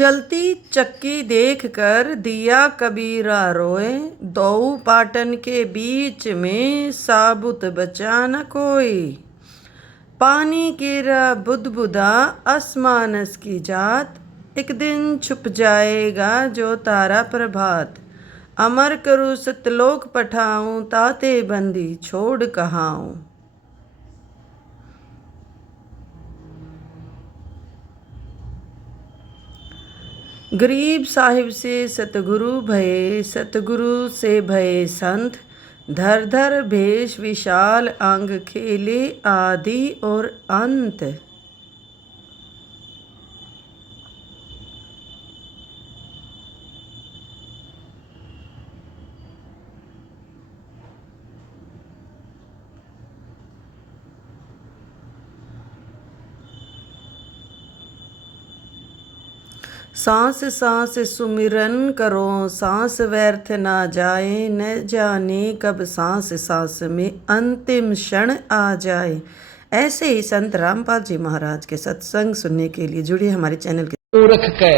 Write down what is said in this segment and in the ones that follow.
चलती चक्की देखकर दिया कबीरा रोए, दो पाटन के बीच में साबुत बचा न कोई। पानी गिरा बुदबुदा आसमानस की जात, एक दिन छुप जाएगा जो तारा प्रभात। अमर करूँ सतलोक पठाऊं, ताते बंदी छोड़ कहाऊं। गरीब साहिब से सतगुरु भये, सतगुरु से भये संत। धर धर भेष विशाल अंग, खेले आदि और अंत। सांस सांस सुमिरन करो, सांस व्यर्थ ना जाए। न जाने कब सांस सांस में अंतिम क्षण आ जाए। ऐसे ही संत रामपाल जी महाराज के सत्संग सुनने के लिए जुड़िए हमारे चैनल के। मूर्ख के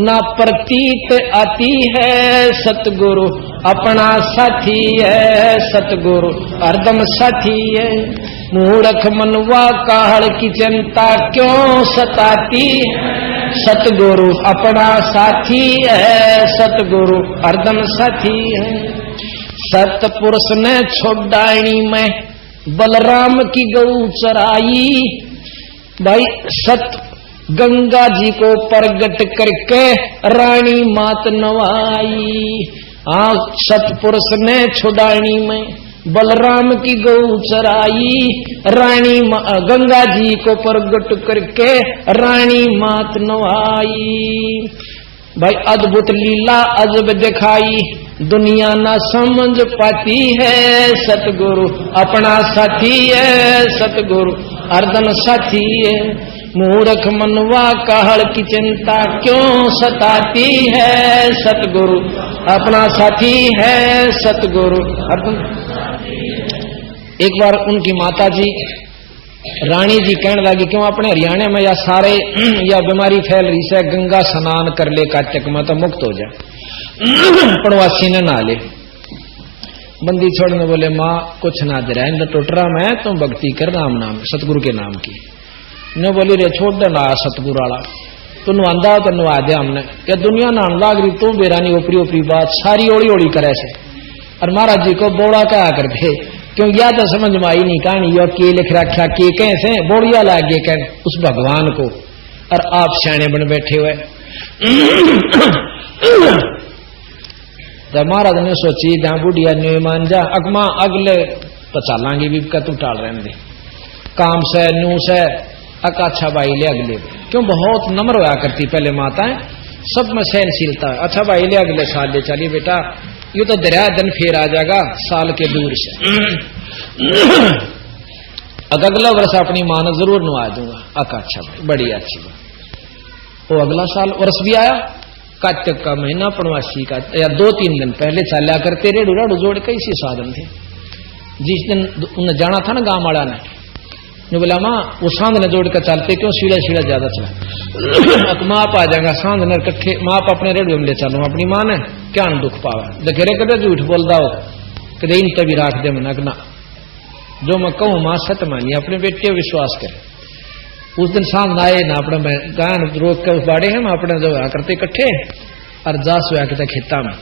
ना प्रतीत आती है, सतगुरु अपना साथी है। सतगुरु हरदम साथी है। मूर्ख मनवा काहल की चिंता क्यों सताती है। सतगुरु अपना साथी है। सतगुरु हरदम साथी है। सतपुरुष ने छोड़ाणी में बलराम की गऊ चराई। भाई सत गंगा जी को प्रगट करके रानी मात नवाई। सतपुरुष ने छुड़ानी में बलराम की गऊ चराई। रानी गंगा जी को प्रगट करके रानी मात नवाई। भाई अद्भुत लीला अजब दिखाई, दुनिया ना समझ पाती है। सतगुरु अपना साथी है। सतगुरु हरदम साथी है। मूर्ख मनवा काहल की चिंता क्यों सताती है। सतगुरु अपना साथी है। सतगुरु एक बार उनकी माता जी रानी जी कहने लगी, क्यों अपने हरियाणा में या सारे या बीमारी फैल रही है, गंगा स्नान कर ले काटक में तो मुक्त हो जाए। पड़वासी ने ना ले। बंदी छोड़ने बोले, माँ कुछ ना दे रहा है, टोटरा में तुम भक्ति कर राम नाम सतगुरु के नाम की। ने बोली रे छोड़ देना सतगुरु वाला, तू नवादा तो नवा दे हमने। या दुनिया नान लाग रही तू बेरानी ओपरी ओपरी बात सारी ओड़ी ओड़ी करे से। और महाराज जी को बोड़ा कहा करते, क्यों या तो समझ में आई नहीं कहानी। यो के लिख रखा के कैसे बोड़िया लागे कह उस भगवान को, और आप सियाने बन बैठे हुए। जब महाराज ने सोची जहां बुढ़िया ने मान जा अगमा अगले तो चालांगे भी का तू टाल रहने दे काम से नू से अच्छा भाई ले अगले। क्यों बहुत नम्र होया करती पहले माताएं, सब में सहनशीलता। अच्छा भाई ले अगले साल ले चलिए बेटा, ये तो दरिया दिन फिर आ जाएगा साल के दूर से। अगला वर्ष अपनी मां ने जरूर नवा दूंगा। अच्छा भाई बड़ी अच्छी बात। वो अगला साल वर्ष भी आया, कार्तिक का महीना पड़वासी का या 2-3 दिन पहले चला करते रेडू राडू जोड़ के इसी साधन थे। जिस दिन उन्हें जाना था ना गांव वाला ने बोला, माँ वो सांध ने जोड़ कर चलते क्यों, सीढ़ा सीढ़ा ज्यादा चला। माँ आप आ जाएगा सांध ने कट्ठे, माँ आप अपने रेडियो में ले चलो अपनी माँ ने क्या दुख पावा। देखे कदे झूठ बोलता हो कदे इन तभी राख दे मन अगना। जो मैं कहूँ माँ सत्य मानी, अपने बेटे विश्वास करे। उस दिन सांध आए ना अपने गान रोक के उस बाड़े हैं अपने जो करते इकट्ठे और जास हुआ कहते खेता में।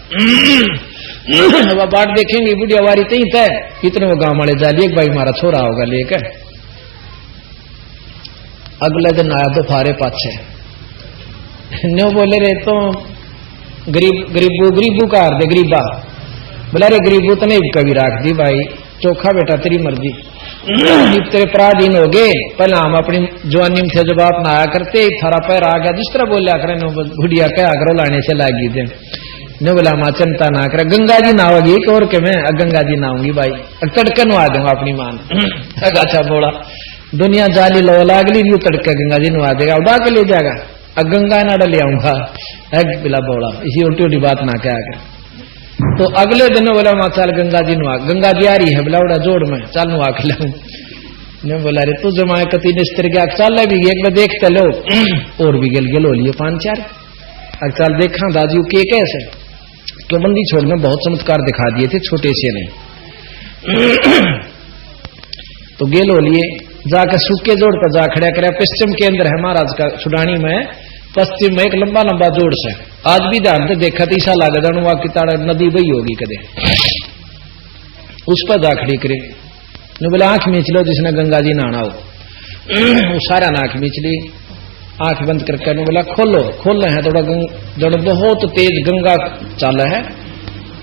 वह बाट देखेंगे बुढ़िया वारी तई तय इतने वो गांव वाले जालिए भाई हमारा छोरा होगा लेकर। अगले दिन आया दोपहरे पाछे न्यो बोले रे तो गरीबू का हार दे गरीबा। बोला रे गरीबू तो नहीं कभी राख दी भाई, चोखा बेटा तेरी मर्जी। तेरे पराधीन हो गए, पहले हम अपनी जवानी में थे जब आप ना आया करते थारा पैर आ गया जिस तरह बोलिया करे बुढ़िया क्या करो लाने से लागी थे। ने बोला माँ चिंता ना करे, गंगा जी नहाओगी और के मैं गंगा जी नहाऊंगी भाई, तड़के नहा दूंगा अपनी मान। अच्छा बोला दुनिया जाली लो लागली भी तड़के गंगा जी नहा देगा, उड़ा के ले जाएगा, गंगा ना डले आऊंगा। बिला बोला इसी उल्टी उल्टी बात ना क्या कर। तो अगले दिन बोला माँ चल गंगा जी नुआ, गंगा जी आ रही है बोला उड़ा जोड़ में चल नुआ खिलाऊ। ने बोला रे तू जमाए कति निस्तर गया चल भी एक बार देखते लो और भी गिल गिल हो लिए 5-4 चल देखा दादी के कैसे तो बंदी छोड़ में बहुत चमत्कार दिखा दिए थे, छोटे से नहीं। तो गेलो लिए जाकर सूखे जोड़ पर जा खड़ा कराया। पश्चिम के अंदर है महाराज का छुड़ानी में, पश्चिम में एक लंबा लंबा जोड़ से। आज भी ध्यान से देखा तो ईसा लागे जान वहां की ताड़ा नदी बही होगी कदे, उस पर जा खड़ी करे। ने बोले आंख मीच लो जिसने गंगा जी नहाना हो। वो सारा नाक मीच ली, आंख बंद करके ने बोला खोलो। खोल है थोड़ा जड़ बहुत तेज गंगा चाला है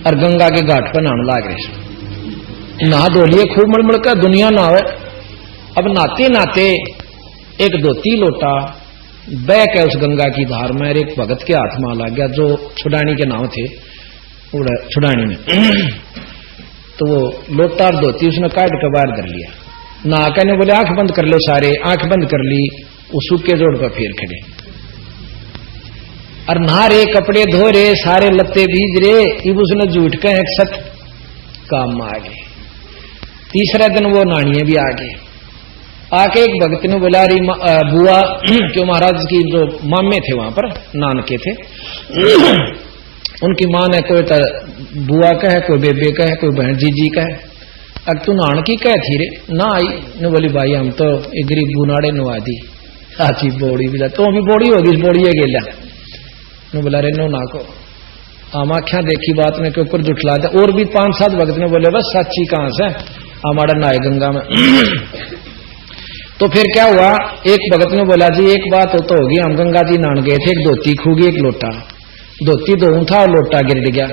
और गंगा के घाट पर नहाने लाग रहे। नहा धो लिए खूब मड़मड़ का, दुनिया नहावे। अब नहाते नहाते एक धोती लोटा बह के उस गंगा की धार में एक भगत के हाथ में लग गया, जो छुड़ानी के नाम थे छुड़ानी में। तो वो लोटा और धोती उसने काट के बाहर कर लिया। नहा के ने बोले आंख बंद कर लो सारे, आंख बंद कर ली। वो सूखे जोड़ पर फिर खड़े और नहा रे, कपड़े धो रे, सारे लत्ते भीज रे। इब उसने झूठ के एक सत काम में आ गए। तीसरा दिन वो नानिये भी आ गए। आके एक भक्त ने बोला री बुआ, क्यों महाराज की जो मामे थे वहां पर नानके थे, उनकी मां ने कोई बुआ का है, कोई बेबे का है, कोई बहन जीजी का है। अब तू नान की कह थी रे ना आई। ने बोली भाई हम तो एक गरीब बुनाड़े नवा दी साची बोड़ी भी तो भी बोड़ी होगी, बोड़ी है गेला। ने बोला रे नो ना को हम आख्या देखी बात ने के ऊपर जुटला दे। और भी 5-7 भक्त ने बोले बस साची कहां से हमारा नाय गंगा में। तो फिर क्या हुआ, एक भगत ने बोला जी एक बात तो होगी, हम गंगा जी नहान गए थे, एक धोती खूगी एक लोटा, धोती धोऊं था और लोटा गिर गया,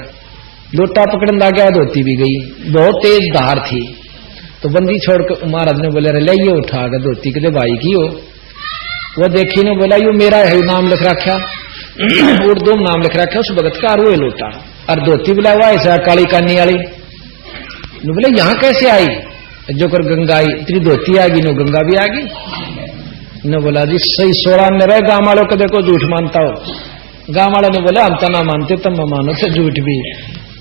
लोटा पकड़न ला गया, धोती भी गई, बहुत तेज धार थी। तो बंदी छोड़कर महाराज ने बोले ले ये उठा गया धोती के भाई की हो। वो देखी ने बोला यू मेरा है, नाम लिख रखा उर्दू में नाम लिख रखा उस भगत का, और वो लोटा और धोती बोला हुआ ऐसा काली कानी वाली। बोले यहां कैसे आई, जो कर गंगा आई, तेरी धोती आ गई, नो गंगा भी आ गई। ने बोला जी सही 16 में रहे, गांव वालों को देखो झूठ मानता हो। गांव वालों ने बोला हम तो ना मानते, तुम मानो तो झूठ भी,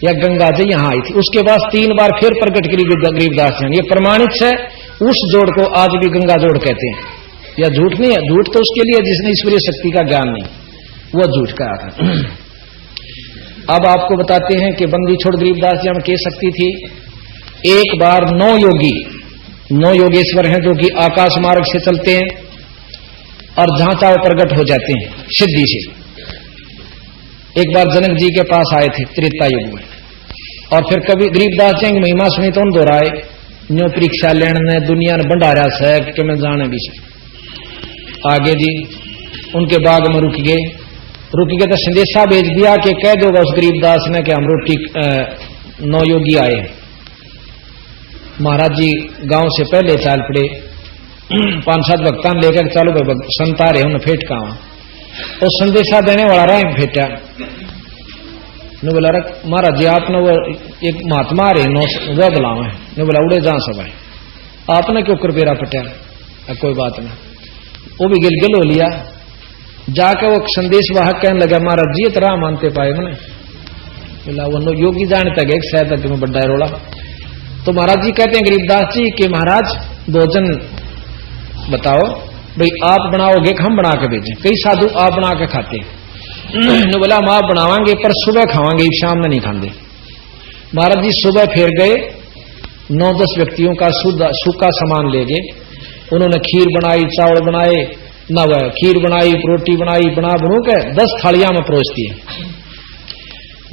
या गंगा जी यहाँ आई थी। उसके बाद 3 बार फिर प्रकट करी गरीबदास जी, ये प्रमाणित है। उस जोड़ को आज भी गंगा जोड़ कहते हैं, या झूठ नहीं है। झूठ तो उसके लिए जिसने ईश्वरीय शक्ति का ज्ञान नहीं, वो झूठ कहा था। अब आपको बताते हैं कि बंदी छोड़ गरीबदास जी में क्या शक्ति थी। एक बार 9 योगेश्वर हैं जो कि आकाश मार्ग से चलते हैं और जहां चाहो प्रकट हो जाते हैं सिद्धि से। एक बार जनक जी के पास आए थे त्रेता युग में, और फिर कभी गरीबदास जी की महिमा सुनी तो उन दोहराए न्यो परीक्षा लेने दुनिया ने भंडारा से कि मैं जाने भी से आगे जी उनके बाग में रुक गए तो संदेशा भेज दिया कि कह दोगा उस गरीबदास ने कि हम रोटी 9 योगी आए। महाराज जी गांव से पहले चाल पड़े, 5-7 भक्तान लेकर चालू संता रहे उन्हें फेट कहा और संदेशा देने वाला रहा फेटा ने बोला महाराज जी आपने वो एक महात्मा रहे वह बुलाओ है। ने बोला उड़े जहां सब है, आपने क्यों कृपेरा पटा, कोई बात नहीं। वो भी गिलगिल हो लिया। जाकर वो संदेश वाहक कहने लगा महाराज जी तरह मानते पाए मैंने। बोला वो योगी जाने तक एक शायद तक में बड्डा रोला। तो महाराज जी कहते हैं गरीबदास जी कि महाराज भोजन बताओ भाई, आप बनाओगे हम बना के भेजें। कई साधु आप बना के खाते ने बोला हम आप बनावांगे पर सुबह खावांगे, शाम में नहीं खाते। महाराज जी सुबह फिर गए, 9-10 व्यक्तियों का सूखा सामान ले गए। उन्होंने खीर बनाई, चावल बनाए, न वह खीर बनाई, रोटी बनाई, बनू के 10 थालियां में परोस दिए।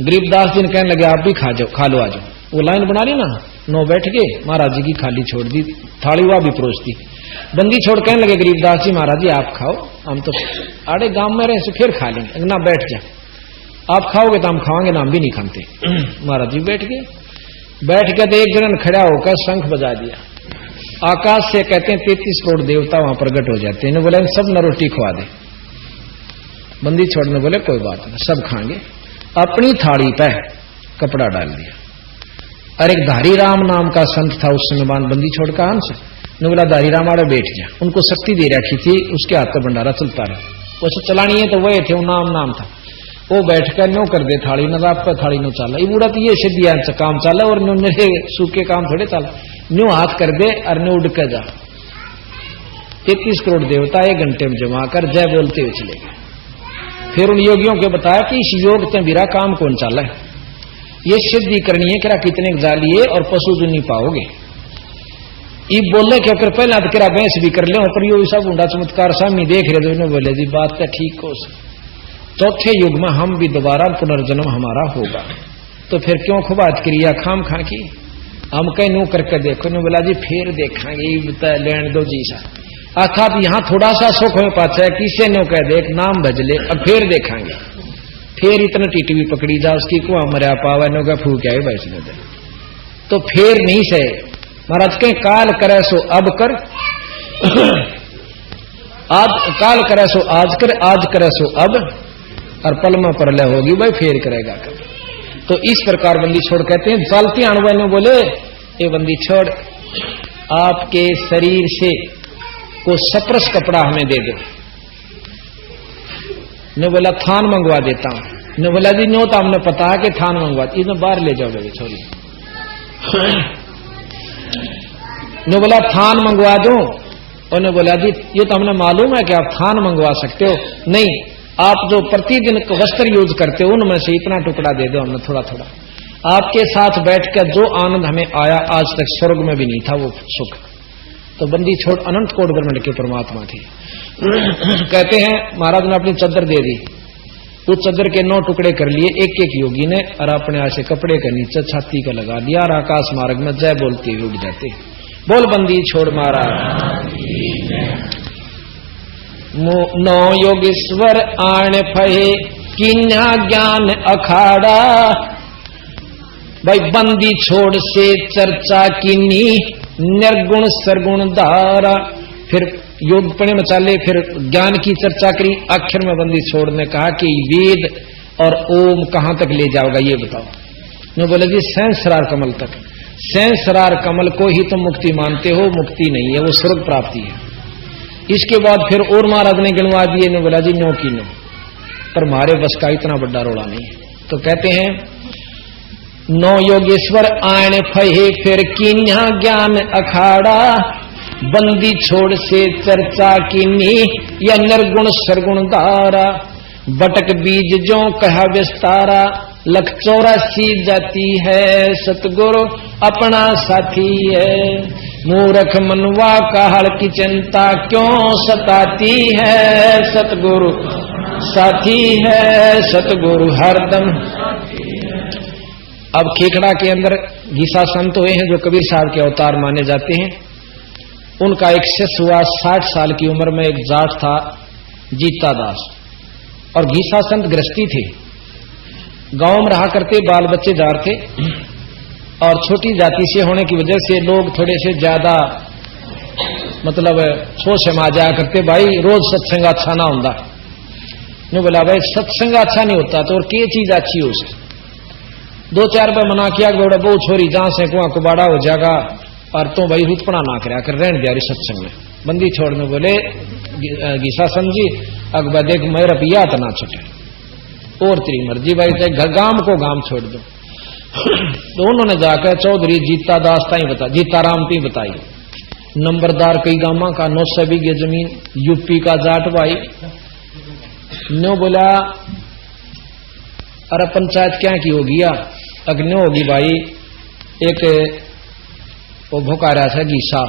गरीबदास जी ने कहने लगे आप भी खा लो आ जाओ। वो लाइन बना ली ना, 9 बैठ गए, महाराज जी की खाली छोड़ दी थाली, वह भी परोस दी। बंदी छोड़ कहने लगे गरीबदास जी महाराज जी आप खाओ, हम तो आड़े गांव में रहे फिर खा लेंगे ना, बैठ जा आप खाओगे तो हम खाओगे ना, हम भी नहीं खाते। महाराज जी बैठ गए तो एक जन खड़ा होकर शंख बजा दिया। आकाश से कहते हैं 33 करोड़ देवता वहां प्रकट हो जाते हैं। बोले सब न रोटी खवा दे। बंदी छोड़ने बोले कोई बात नहीं सब खाएंगे। अपनी थाली पे कपड़ा डाल दिया। और एक धारी राम नाम का संत था उस समय बंदी छोड़ का हंस ने बोला धारी राम आड़े बैठ जा। उनको शक्ति दे रखी थी, उसके हाथ का भंडारा चलता रहा। वैसे चलानी है तो वह थे, वो नाम था। वो बैठकर न्यो कर दे थाली न रात पर थाली नो चाला। ये बूढ़ा तो ये सिद्धि काम चाला और न्यो मेरे सूखे काम थोड़े चाला। न्यू हाथ कर दे और न्यू उड़ कर जा। 33 करोड़ देवता 1 घंटे में जमा कर जय बोलते हुए चले गए। फिर उन योगियों को बताया कि इस योग ते बिरा काम कौन चला है, ये सिद्धि करनी है कि कितने जालिए और पशु जो नहीं पाओगे। ये बोले कि अगर पहले तो तेरा भैंस भी कर ले, पर यो सब ऊंडा चमत्कार सामने देख रहे थे। बोले जी बात तो ठीक हो, चौथे युग में हम भी दोबारा पुनर्जन्म हमारा होगा, तो फिर क्यों खुबात क्रिया खाम खा की, हम कहीं नू करके देखो। ने बोला जी फिर देखेंगे, लेन दो जी सा अर्थात यहाँ थोड़ा सा सुख में पाचा है, किसे नो कह दे नाम भज ले, अब फिर देखेंगे। फिर इतना टीटी पकड़ी जा उसकी कुआ मरिया पावा नो का फूक आए वैष्णो दे, तो फिर नहीं सहे। महाराज के काल करे सो अब कर, आज काल करे सो आज कर, आज करे सो अब, और पल में परलय होगी भाई फिर करेगा कर। तो इस प्रकार बंदी छोड़ कहते हैं। चालती अणुआ ने बोले ये बंदी छोड़, आपके शरीर से को सप्रस कपड़ा हमें दे दो। ने बोला थान मंगवा देता हूं। ने बोला जी नो तो हमने पता है कि थान मंगवा, इन्हें बाहर ले जाओ बेबी छोरी। ने बोला थान मंगवा दो, और ने बोला जी ये तो हमने मालूम है कि आप थान मंगवा सकते हो, नहीं आप जो प्रतिदिन वस्त्र यूज करते हो उनमें से इतना टुकड़ा दे दो हमने थोड़ा थोड़ा। आपके साथ बैठकर जो आनंद हमें आया आज तक स्वर्ग में भी नहीं था वो सुख। तो बंदी छोड़ अनंत कोट ब्रह्मांड के परमात्मा थे। कहते हैं महाराज ने अपनी चद्दर दे दी, उस चद्दर के 9 टुकड़े कर लिए एक एक योगी ने, और अपने ऐसे कपड़े के नीचे छाती का लगा दिया, और आकाश मार्ग में जय बोलते हुए उड़ जाते। बोल बंदी छोड़ महाराज। 9 योगेश्वर आण फहे किन्हा ज्ञान अखाड़ा, भाई बंदी छोड़ से चर्चा किन्नी निर्गुण सरगुण धारा। फिर योग पणे में चाले, फिर ज्ञान की चर्चा करी। आखिर में बंदी छोड़ ने कहा कि वेद और ओम कहां तक ले जाओगा ये बताओ। ने बोले जी सहस्रार कमल तक। सहस्रार कमल को ही तुम मुक्ति मानते हो, मुक्ति नहीं है, वो स्वर्ग प्राप्ति है। इसके बाद फिर और महाराज ने गिनवा दिए। ने बोला जी नो की नो, पर हमारे बस का इतना बड़ा रोड़ा नहीं है। तो कहते हैं 9 योगेश्वर आण फहे फिर किन्हा ज्ञान अखाड़ा, बंदी छोड़ से चर्चा कीनी या निर्गुण सरगुण धारा। बटक बीज जो कहा विस्तारा, 184 जाती है सतगुरु अपना साथी है। मूर्ख मनवा काहल की चिंता क्यों सताती है, सतगुरु साथी है, सतगुरु हरदम। अब खेखड़ा के अंदर गीसा संत हुए हैं जो कबीर साहब के अवतार माने जाते हैं। उनका एक शिष्य हुआ 60 साल की उम्र में, एक जाट था जीता दास, और गीसा संत गृहस्थी थे, गांव में रहा करते, बाल बच्चे जार थे, और छोटी जाति से होने की वजह से लोग थोड़े से ज्यादा मतलब सोच में आ जाया करते, भाई रोज सत्संग अच्छा ना होता। ने बोला भाई सत्संग अच्छा नहीं होता तो और क्या चीज अच्छी हो उसे। 2-4 बार मना किया कि बेटा बहुत छोरी जहां से कुआं कुबाड़ा हो जाएगा, और तो भाई रुतपना ना कराया कर, रहने दिया सत्संग में। बंदी छोड़ने बोले गीसा समझी अकबर देख मेरा पिया तो ना छुटे, और तेरी मर्जी भाई चाहे गांव को गांव छोड़ दो। तो उन्होंने जाकर चौधरी जीता दास ताई बता, जीता राम ती बताई, नंबरदार कई गांव का 900 बीघे जमीन, यूपी का जाट भाई। नो बोला अरे पंचायत क्या की होगी, अग्नि होगी भाई। एक वो भुकारा था गीसा,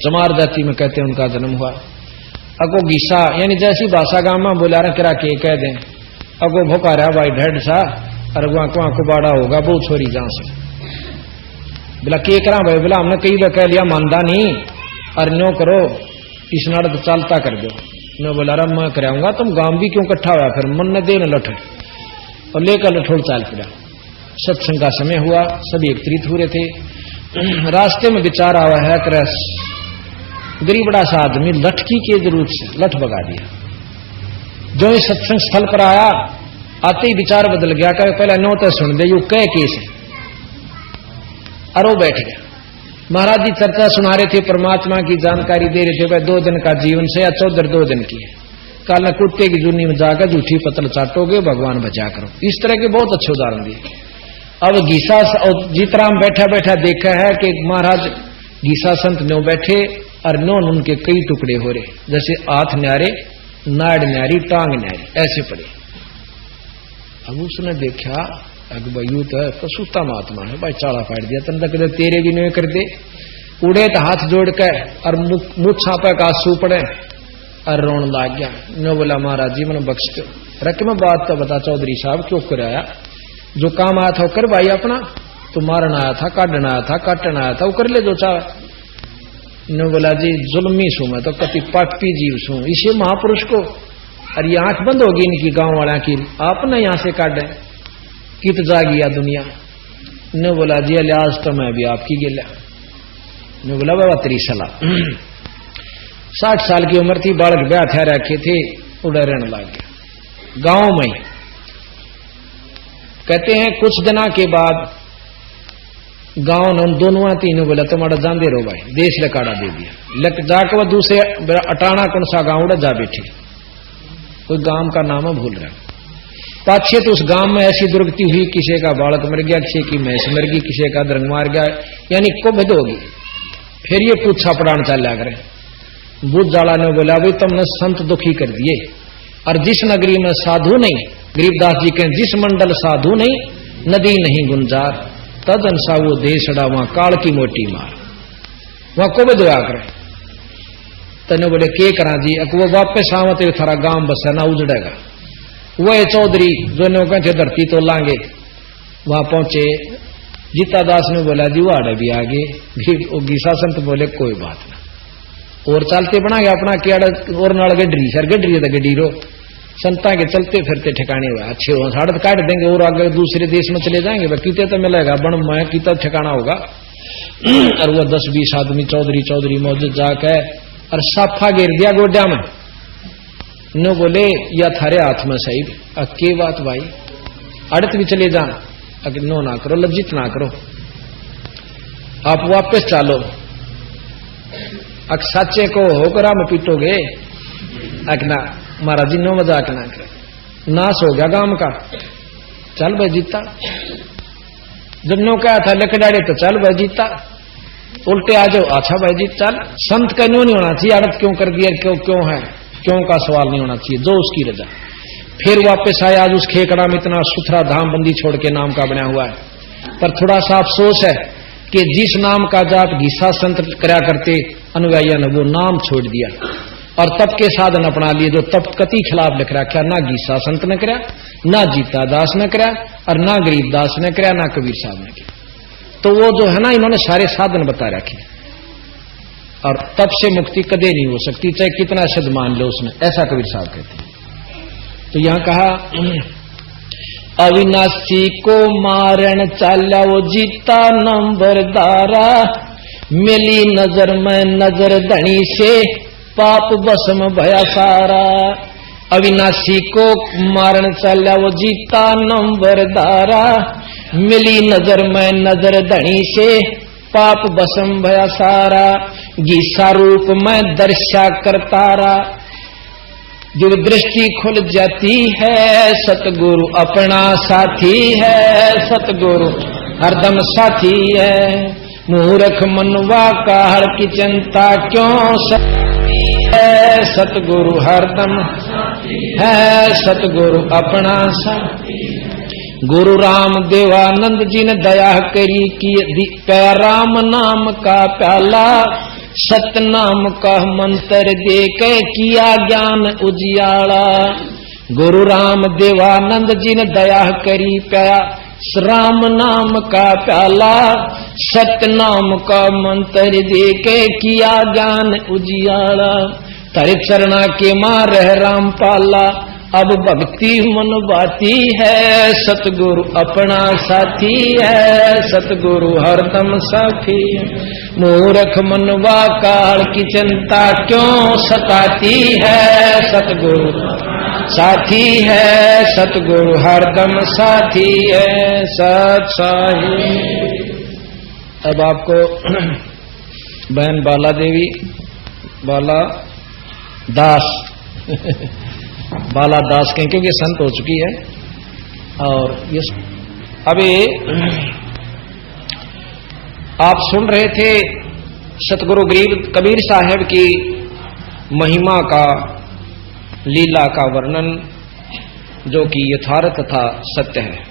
चमार जाति में कहते हैं उनका जन्म हुआ। अगो गीसा यानी जैसी भाषा गांव में बोला रहा करा के कह दें, अगो भुकारा भाई ढेड सा, और वहां को बाड़ा होगा बहुत छोरी जहां से। बोला के करा भाई, बोला हमने कई बार कह लिया मानदा नहीं, और न्यो करो इस नाड़ तो चालता कर दो। मैं बोला रहा मैं कराऊंगा, तुम गांव भी क्यों इकट्ठा हुआ, फिर मन ने दे न लठ, और लेकर लठोड़ चाल पड़ा। सत्संग का समय हुआ, सभी एकत्रित हो रहे थे। रास्ते में विचार आवा है क्रस गरीब बड़ा सा आदमी लठकी के जरूरत से लठ भगा दिया। जो इस सत्संग स्थल पर आया, आते ही विचार बदल गया, कहे पहले नो तो सुन दे यू कह केस है, अरो बैठ गया। महाराज जी चर्चा सुना रहे थे, परमात्मा की जानकारी दे रहे थे, भाई 2 दिन का जीवन से या 14 2 दिन की है, कल न कुत्ते की जूनी में जाकर झूठी पतल चाटोगे, भगवान बचा करो। इस तरह के बहुत अच्छे उदाहरण दिए। अब गीसा और जीतराम बैठा बैठा देखा है कि महाराज गीसा संत न्यो बैठे और नो उनके कई टुकड़े हो रहे, जैसे हाथ न्यारे नाड़ न्यारी टांग न्यारी ऐसे पड़े। अब उसने देखा अग भाई यू तो पशुता महात्मा है भाई, चाड़ा फाड़ दिया तन तक तेरे भी नहीं कर दे। उड़े तो हाथ जोड़ के और मुछा पे का आंसू पड़े और रोन लाग गया। नो बोला महाराज जी मैंने बख्श दो। रख मैं बात तो बता चौधरी साहब क्यों कराया, जो काम आया था वो कर भाई अपना, तो मारन आया था, काटन आया था, काटन आया था, वो कर ले जो चाहे। नो बोला जी जुल्मी सू मैं तो कति पापी जीव सू, इसे महापुरुष को और ये आंख बंद होगी इनकी गांव वाला की, आप ना यहां से काट दें कित जा गया दुनिया। ने बोला जी अलियाज तो मैं भी आपकी गिला। ने बोला बाबा तेरी सलाह। 60 साल की उम्र थी, बालक ब्याह थे रखे थे, उड़ा रहने लग गया गांव में। कहते हैं कुछ दिना के बाद गांव ने दोनों तीनों बोला तुम्हारा जान दे रो भाई, देश लकाड़ा दे दिया। लक जाकर वह दूसरे अटाना कौन सा गांव उड़ा जा बैठे, कोई गांव का नाम भूल रहा। पाछे तो उस गांव में ऐसी दुर्गति हुई, किसी का बालक मर गया, किसी की भैंस मर गई, किसी का दरंग मार गया, यानी कुबद होगी। फिर ये पूछा पड़ान चल करे। बुद्ध जाला ने बोला भाई तुमने संत दुखी कर दिए, और जिस नगरी में साधु नहीं, गरीबदास जी के जिस मंडल साधु नहीं, नदी नहीं गुंजार, तद अंसा वो देशड़ा वहां काल की मोटी मार, वहां कुबद हुआ करे। तने बोले के करा जी, वो वापस आवत थारा गांव बसा ना उजड़ेगा। वह चौधरी जो ने कहते धरती तो लांगे, वहां पहुंचे। जीता दास ने बोला जी वाड़े भी आगे। गीसा संत बोले कोई बात ना, और चलते बना गया अपना क्या और नाल गड्ढरी सर गड्ढरी है तो गड्ढी रो संता के चलते फिरते ठिकाने हुआ अच्छे हो साढ़ काट देंगे और आगे दूसरे देश में चले जाएंगे, वह कीते तो मिलेगा बन मैं कीता ठिकाना होगा। और वह 10-20 आदमी चौधरी चौधरी मौजूद जाके और साफा गिर दिया गोड्या में। नो बोले या थारे हाथ में सही के बात भाई, अड़त भी चले जा, अगर नो ना करो, लज्जित ना करो, आप वापस चालो। अक सच्चे को होकर हम पीटोगे, अकना महाराज जी नो मजाक ना करे, नाश हो गया गांव का। चल भाई जीता, जब नो कहा था लकड़ाड़े तो चल भाई जीता, उल्टे आ जाओ अच्छा भाई जी चल। संत का न्यू नहीं होना चाहिए, अड़त क्यों कर दिया, क्यों क्यों है, क्यों का सवाल नहीं होना चाहिए, जो उसकी रजा। फिर वापस आया, आज उस खेकड़ा में इतना सुथरा धाम बंदी छोड़ के नाम का बना हुआ है, पर थोड़ा सा अफसोस है कि जिस नाम का जाप घीसा संत करा करते अनुयायियों ने वो नाम छोड़ दिया और तप के साधन अपना लिए, जो तप कति खिलाफ लिख रखा, ना घीसा संत ने करा, ना जीता दास ने करा, और ना गरीब दास ने करा, ना कबीर साहब ने किया। तो वो जो है ना, इन्होंने सारे साधन बता रखे, और तप से मुक्ति कदे नहीं हो सकती, चाहे कितना शब्द मान लो उसने, ऐसा कबीर साहब कहते हैं। तो यहां कहा अविनाशी को मारण चाला वो जीता नंबरदारा, मिली नजर में नजर धनी से पाप भस्म भया सारा। अविनाशी को मारण चाला वो जीता नंबरदारा, मिली नजर में नजर धनी से पाप भस्म भया सारा। गीसा रूप में दर्शा करतारा, जो दृष्टि खुल जाती है, सतगुरु अपना साथी है, सतगुरु हरदम साथी है। मूर्ख मनवा का हर की चिंता क्यों साथी है, सतगुरु हरदम है, सतगुरु अपना साथी है। गुरु राम देवानंद जी ने दया करी कि प्या राम नाम का प्याला, सतनाम का मंत्र दे के किया ज्ञान उजियाला। गुरु राम देवानंद जी ने दया करी प्या राम नाम का प्याला, सतनाम का मंत्र दे के किया ज्ञान उजियाला। तेरे चरणा के मार राम पाला, अब भक्ति मन बाती है, सतगुरु अपना साथी है, सतगुरु हरदम साथी है। मूर्ख मनवा काल की चिंता क्यों सताती है, सतगुरु साथी है, सतगुरु हरदम साथी है, सत साही। अब आपको बहन बाला देवी बाला दास बाला दास कहें क्योंकि संत हो चुकी है, और ये अभी आप सुन रहे थे सतगुरु गरीब कबीर साहब की महिमा का लीला का वर्णन जो कि यथार्थ तथा सत्य है।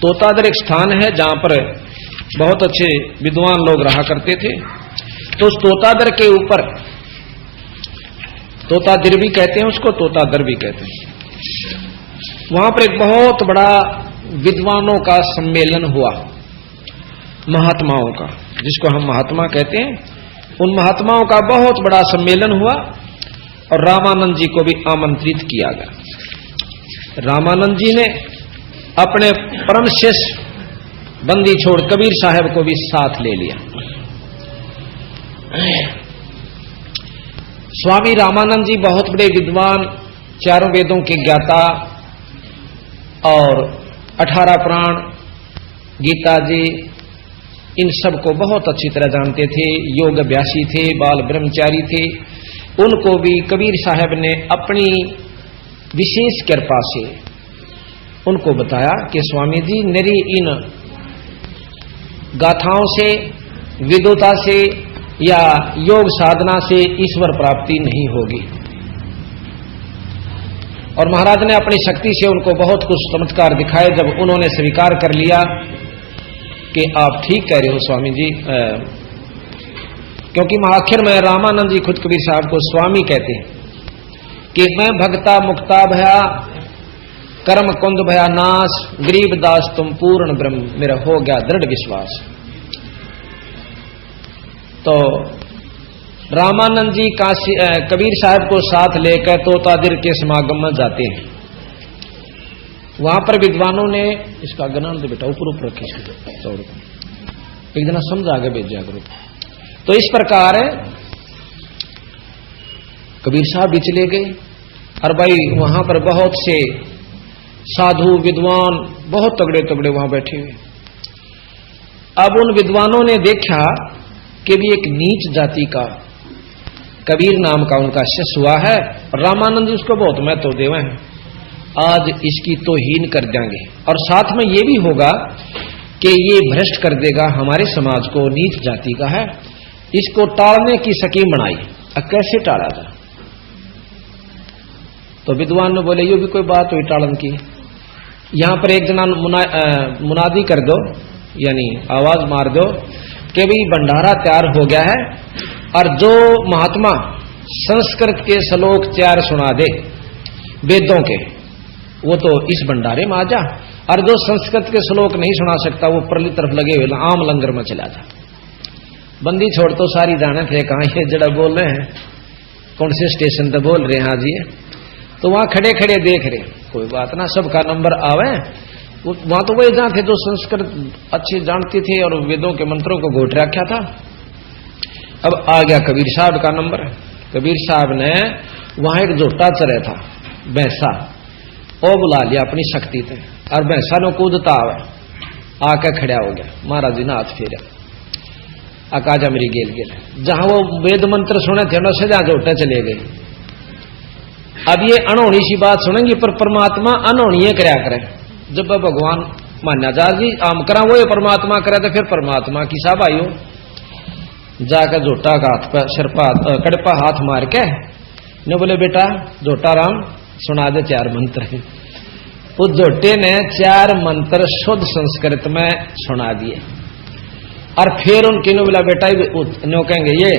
तोतादर एक स्थान है जहां पर बहुत अच्छे विद्वान लोग रहा करते थे। तो उस तोतादर के ऊपर, तोतादर भी कहते हैं उसको, तोतादर भी कहते हैं, वहां पर एक बहुत बड़ा विद्वानों का सम्मेलन हुआ, महात्माओं का, जिसको हम महात्मा कहते हैं। उन महात्माओं का बहुत बड़ा सम्मेलन हुआ और रामानंद जी को भी आमंत्रित किया गया। रामानंद जी ने अपने परम शिष्य बंदी छोड़ कबीर साहब को भी साथ ले लिया। स्वामी रामानंद जी बहुत बड़े विद्वान, चारों वेदों के ज्ञाता और 18 पुराण, गीता जी, इन सब को बहुत अच्छी तरह जानते थे, योग अभ्यासी थे, बाल ब्रह्मचारी थे। उनको भी कबीर साहब ने अपनी विशेष कृपा से उनको बताया कि स्वामी जी, मेरी इन गाथाओं से, विद्वता से या योग साधना से ईश्वर प्राप्ति नहीं होगी। और महाराज ने अपनी शक्ति से उनको बहुत कुछ चमत्कार दिखाए। जब उन्होंने स्वीकार कर लिया कि आप ठीक कह रहे हो स्वामी जी, क्योंकि आखिर में रामानंद जी खुद कबीर साहब को स्वामी कहते हैं कि मैं भक्ता मुक्ता भया, कर्म कुंद भया नाश, गरीब दास तुम पूर्ण ब्रह्म, मेरा हो गया दृढ़ विश्वास। तो रामानंद जी काशी कबीर साहब को साथ लेकर तोतादिर के समागम में जाते हैं। वहां पर विद्वानों ने इसका गणन तो बेटा ऊपर ऊपर रखी, एक जना समझा के भेजा करो। तो इस प्रकार कबीर साहब भी चले गए और भाई वहां पर बहुत से साधु विद्वान बहुत तगड़े तगड़े वहां बैठे हुए। अब उन विद्वानों ने देखा कि भी एक नीच जाति का कबीर नाम का उनका शिष्य हुआ है, रामानंद जी उसको बहुत महत्व देवे हैं, आज इसकी तौहीन कर देंगे और साथ में ये भी होगा कि ये भ्रष्ट कर देगा हमारे समाज को, नीच जाति का है, इसको टालने की स्कीम बनाई। अब कैसे टाला था? तो विद्वान ने बोले ये भी कोई बात हुई टालन की, यहां पर एक जना मुनादी कर दो, यानी आवाज मार दो कि भाई भंडारा तैयार हो गया है और जो महात्मा संस्कृत के श्लोक 4 सुना दे वेदों के, वो तो इस भंडारे में आ जा, और जो संस्कृत के श्लोक नहीं सुना सकता वो परली तरफ लगे हुए आम लंगर में चला जा। बंदी छोड़ तो सारी जाने थे कहां ये जड़ा बोल रहे हैं, कौन से स्टेशन पे बोल रहे हैं आज ये, तो वहां खड़े खड़े देख रहे, कोई बात ना, सबका नंबर आवे। वहां तो वही जहां थे जो संस्कृत अच्छे जानते थे और वेदों के मंत्रों को घोट रखा था। अब आ गया कबीर साहब का नंबर। कबीर साहब ने वहां एक जोटा चरे था भैंसा, ओ बुला लिया अपनी शक्ति से, और भैंसा ने कूदता आवे, आके खड़ा हो गया, महाराज जी ने हाथ फेरा, अकाजा मेरी गेल गेल, जहां वो वेद मंत्र सुने थे से जहां जोटे चले गए। अब ये अनहोनी सी बात सुनेंगी, पर परमात्मा अनहोनी करया करे। जब भगवान मान्या जा जी आम करा वो ये परमात्मा करे, तो फिर परमात्मा की साहब आयो जाकर जोटा का हाथ पर सिरपा कड़पा हाथ मार के ने बोले बेटा जोटा राम सुना दे 4 मंत्र। उस जोटे ने 4 मंत्र शुद्ध संस्कृत में सुना दिए और फिर उनकी ने बोला बेटा नो कहेंगे ये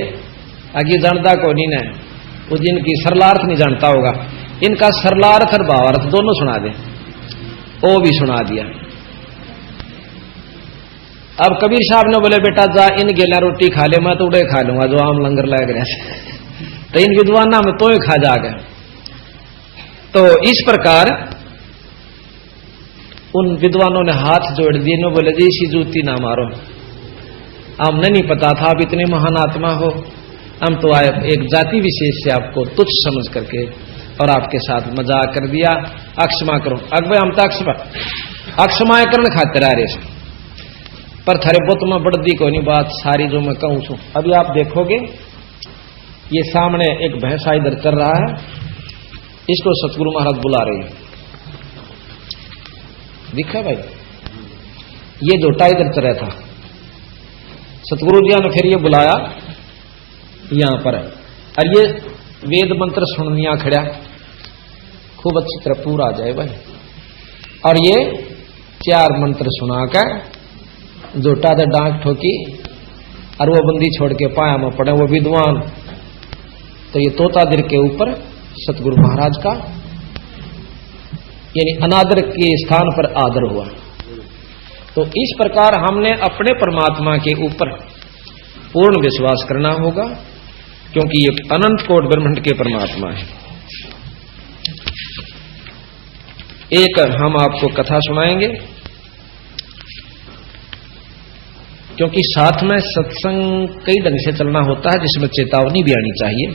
आगे जानता को नहीं ने, वो जिनकी सरलार्थ नहीं जानता होगा, इनका सरलार्थ और भावार्थ दोनों सुना दे। वो भी सुना दिया। अब कबीर साहब ने बोले बेटा जा इन गेला रोटी खा ले, मैं तो उड़े खा लूंगा जो आम लंगर लग रहे तो इन विद्वाना में तो ही खा जागे। तो इस प्रकार उन विद्वानों ने हाथ जोड़ दिए, ने बोले जी इसी जूती ना मारो, हमने नहीं पता था आप इतने महान आत्मा हो, हम तो आए एक जाति विशेष से आपको तुच्छ समझ करके और आपके साथ मजाक कर दिया, अक्षमा करो। अकबर हम तो अक्षमाकरण खातिर आ रहे, पर थारे बुत में बढ़ती कोई नहीं बात सारी जो मैं कहूं छू। अभी आप देखोगे ये सामने एक भैंसा इधर चल रहा है, इसको सतगुरु महाराज बुला रहे हैं, दिखा भाई, ये जोटा इधर चल रहा था, सतगुरु जी ने फिर ये बुलाया यहां पर, और ये वेद मंत्र सुनिया खड़ा खूब अच्छी तरह पूरा आ जाए भाई, और ये 4 मंत्र सुनाकर जोटा दे डांक ठोकी और वो बंदी छोड़ के पाया में पड़े वो विद्वान। तो ये तोतादिर के ऊपर सतगुरु महाराज का यानी अनादर के स्थान पर आदर हुआ। तो इस प्रकार हमने अपने परमात्मा के ऊपर पूर्ण विश्वास करना होगा, क्योंकि ये अनंत कोट ब्रह्मांड के परमात्मा है। एक हम आपको कथा सुनाएंगे, क्योंकि साथ में सत्संग कई ढंग से चलना होता है जिसमें चेतावनी भी आनी चाहिए।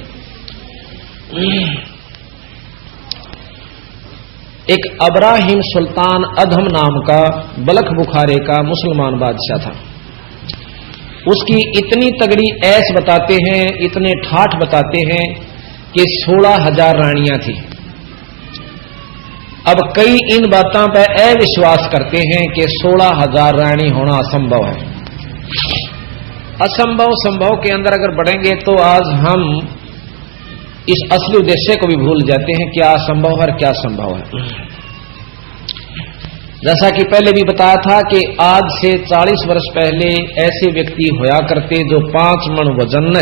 एक अब्राहिम सुल्तान अधम नाम का बलख बुखारे का मुसलमान बादशाह था। उसकी इतनी तगड़ी ऐस बताते हैं, इतने ठाठ बताते हैं कि 16,000 रानियां थी। अब कई इन बातों पर अविश्वास करते हैं कि 16,000 रानी होना असंभव है। असंभव संभव के अंदर अगर बढ़ेंगे तो आज हम इस असली उद्देश्य को भी भूल जाते हैं, क्या असंभव है और क्या संभव है। जैसा कि पहले भी बताया था कि आज से 40 वर्ष पहले ऐसे व्यक्ति होया करते जो 5 मन वजन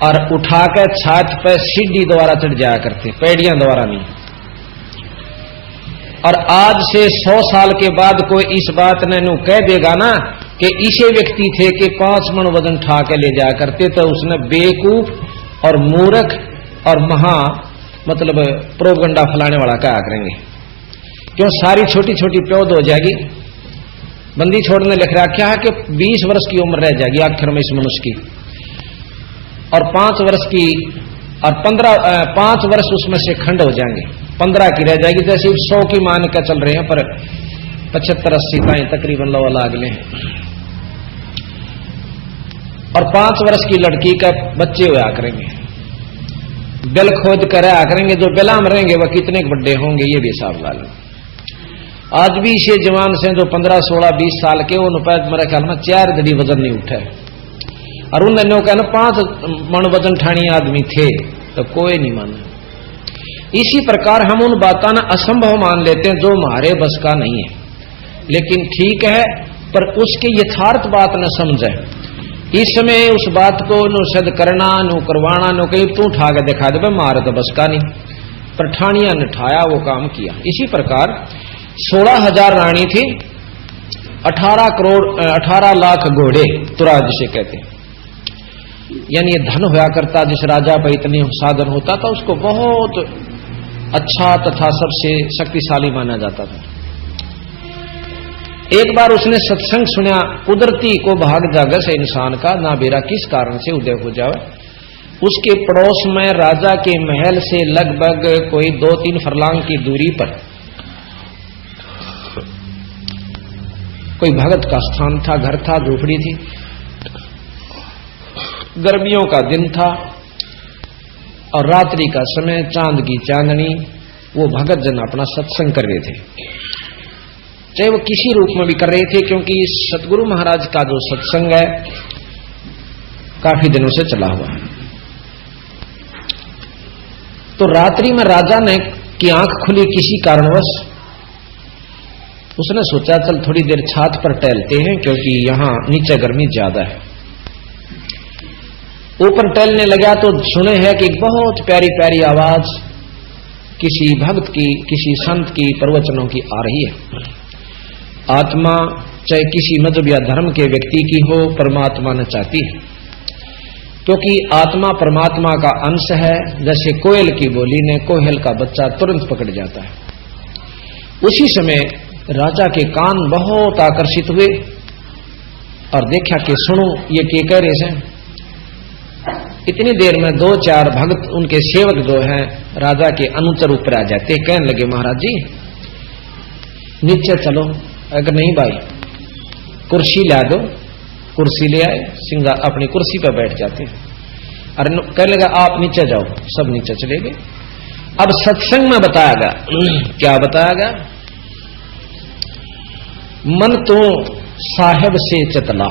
और उठाकर छात पर सीढ़ी द्वारा चढ़ जाया करते, पैड़ियां द्वारा नहीं। और आज से 100 साल के बाद कोई इस बात ने नु कह देगा ना कि इसे व्यक्ति थे कि 5 मन वजन उठा के ले जाया करते, तो उसने बेवकूफ और मूर्ख और महा मतलब प्रोपगंडा फैलाने वाला क्या करेंगे। क्यों सारी छोटी छोटी प्योद हो जाएगी। बंदी छोड़ने लिख रखा है कि 20 वर्ष की उम्र रह जाएगी आखिर में इस मनुष्य की, और 5 वर्ष की और 5 वर्ष उसमें से खंड हो जाएंगे, 15 की रह जाएगी। जैसे 100 की मान का चल रहे हैं, पर 75-80 ताई तकरीबन लवा अगले हैं। और 5 वर्ष की लड़की का बच्चे हुआ करेंगे, बिल खोद कर आया करेंगे। जो बिला में रहेंगे वह कितने बड़े होंगे ये भी हिसाब ला लो। आज भी इसे जवान से जो 15, 16, 20 साल के उन पर मेरे ख्याल में 4 घड़ी वजन नहीं उठे, और उन्होंने कहना 5 मन वजन ठानी आदमी थे, तो कोई नहीं माना। इसी प्रकार हम उन बातों ना असंभव मान लेते हैं जो हमारे बस का नहीं है, लेकिन ठीक है पर उसके यथार्थ बात न समझे। इस समय उस बात को नु सिद्ध करना, नु करवाना, नु कहीं तू उठा के दिखा दे मारे तो बस का नहीं, पर ठानिया ने ठाया वो काम किया। इसी प्रकार 16,000 रानी थी, 18 लाख घोड़े तुरा जिसे कहते हैं, यानी ये धन हुआ करता। जिस राजा पर इतने साधन होता था उसको बहुत अच्छा तथा सबसे शक्तिशाली माना जाता था। एक बार उसने सत्संग सुना, कुदरती को भाग जागे से इंसान का ना बेरा किस कारण से उदय हो जावे। उसके पड़ोस में राजा के महल से लगभग कोई 2-3 फरलांग की दूरी पर कोई भगत का स्थान था, घर था, झोपड़ी थी। गर्मियों का दिन था और रात्रि का समय, चांद की चांदनी, वो भगत जन अपना सत्संग कर रहे थे। चाहे वो किसी रूप में भी कर रहे थे, क्योंकि सतगुरु महाराज का जो सत्संग है काफी दिनों से चला हुआ है। तो रात्रि में राजा ने की आंख खुली किसी कारणवश। उसने सोचा चल थोड़ी देर छात पर टहलते हैं, क्योंकि यहां नीचे गर्मी ज्यादा है। ऊपर टहलने लगा तो सुने है कि बहुत प्यारी प्यारी आवाज किसी भक्त की, किसी संत की, प्रवचनों की आ रही है। आत्मा चाहे किसी मजहब या धर्म के व्यक्ति की हो, परमात्मा ने चाहती है, क्योंकि आत्मा परमात्मा का अंश है। जैसे कोयल की बोली ने कोयल का बच्चा तुरंत पकड़ जाता है। उसी समय राजा के कान बहुत आकर्षित हुए और देखा कि सुनो ये के कह रहे हैं। इतनी देर में 2-4 भक्त उनके सेवक जो हैं राजा के अनुचर ऊपर आ जाते, कहने लगे महाराज जी नीचे चलो। अगर नहीं भाई कुर्सी ला दो। कुर्सी ले आए, सिंगा अपनी कुर्सी पर बैठ जाते हैं। अरे कहने लगा आप नीचे जाओ। सब नीचे चले गए। अब सत्संग में बताया गया, क्या बताया गया? मन तो साहेब से चतला,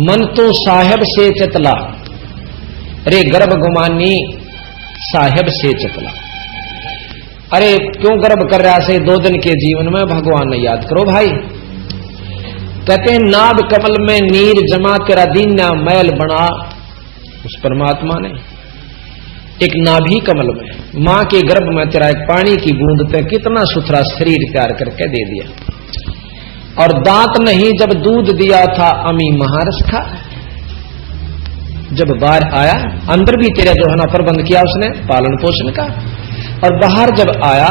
मन तो साहेब से चतला, अरे गर्भ गुमानी साहेब से चतला। अरे क्यों गर्भ कर रहा से 2 दिन के जीवन में भगवान ने याद करो भाई। कहते हैं नाभ कमल में नीर जमा तेरा दीना मैल बना। उस परमात्मा ने एक नाभि कमल में मां के गर्भ में तेरा एक पानी की बूंद पे कितना सुथरा शरीर तैयार करके दे दिया। और दांत नहीं जब दूध दिया था अमी महारस खा। जब बाहर आया अंदर भी तेरा जो है ना प्रबंध किया उसने पालन पोषण का, और बाहर जब आया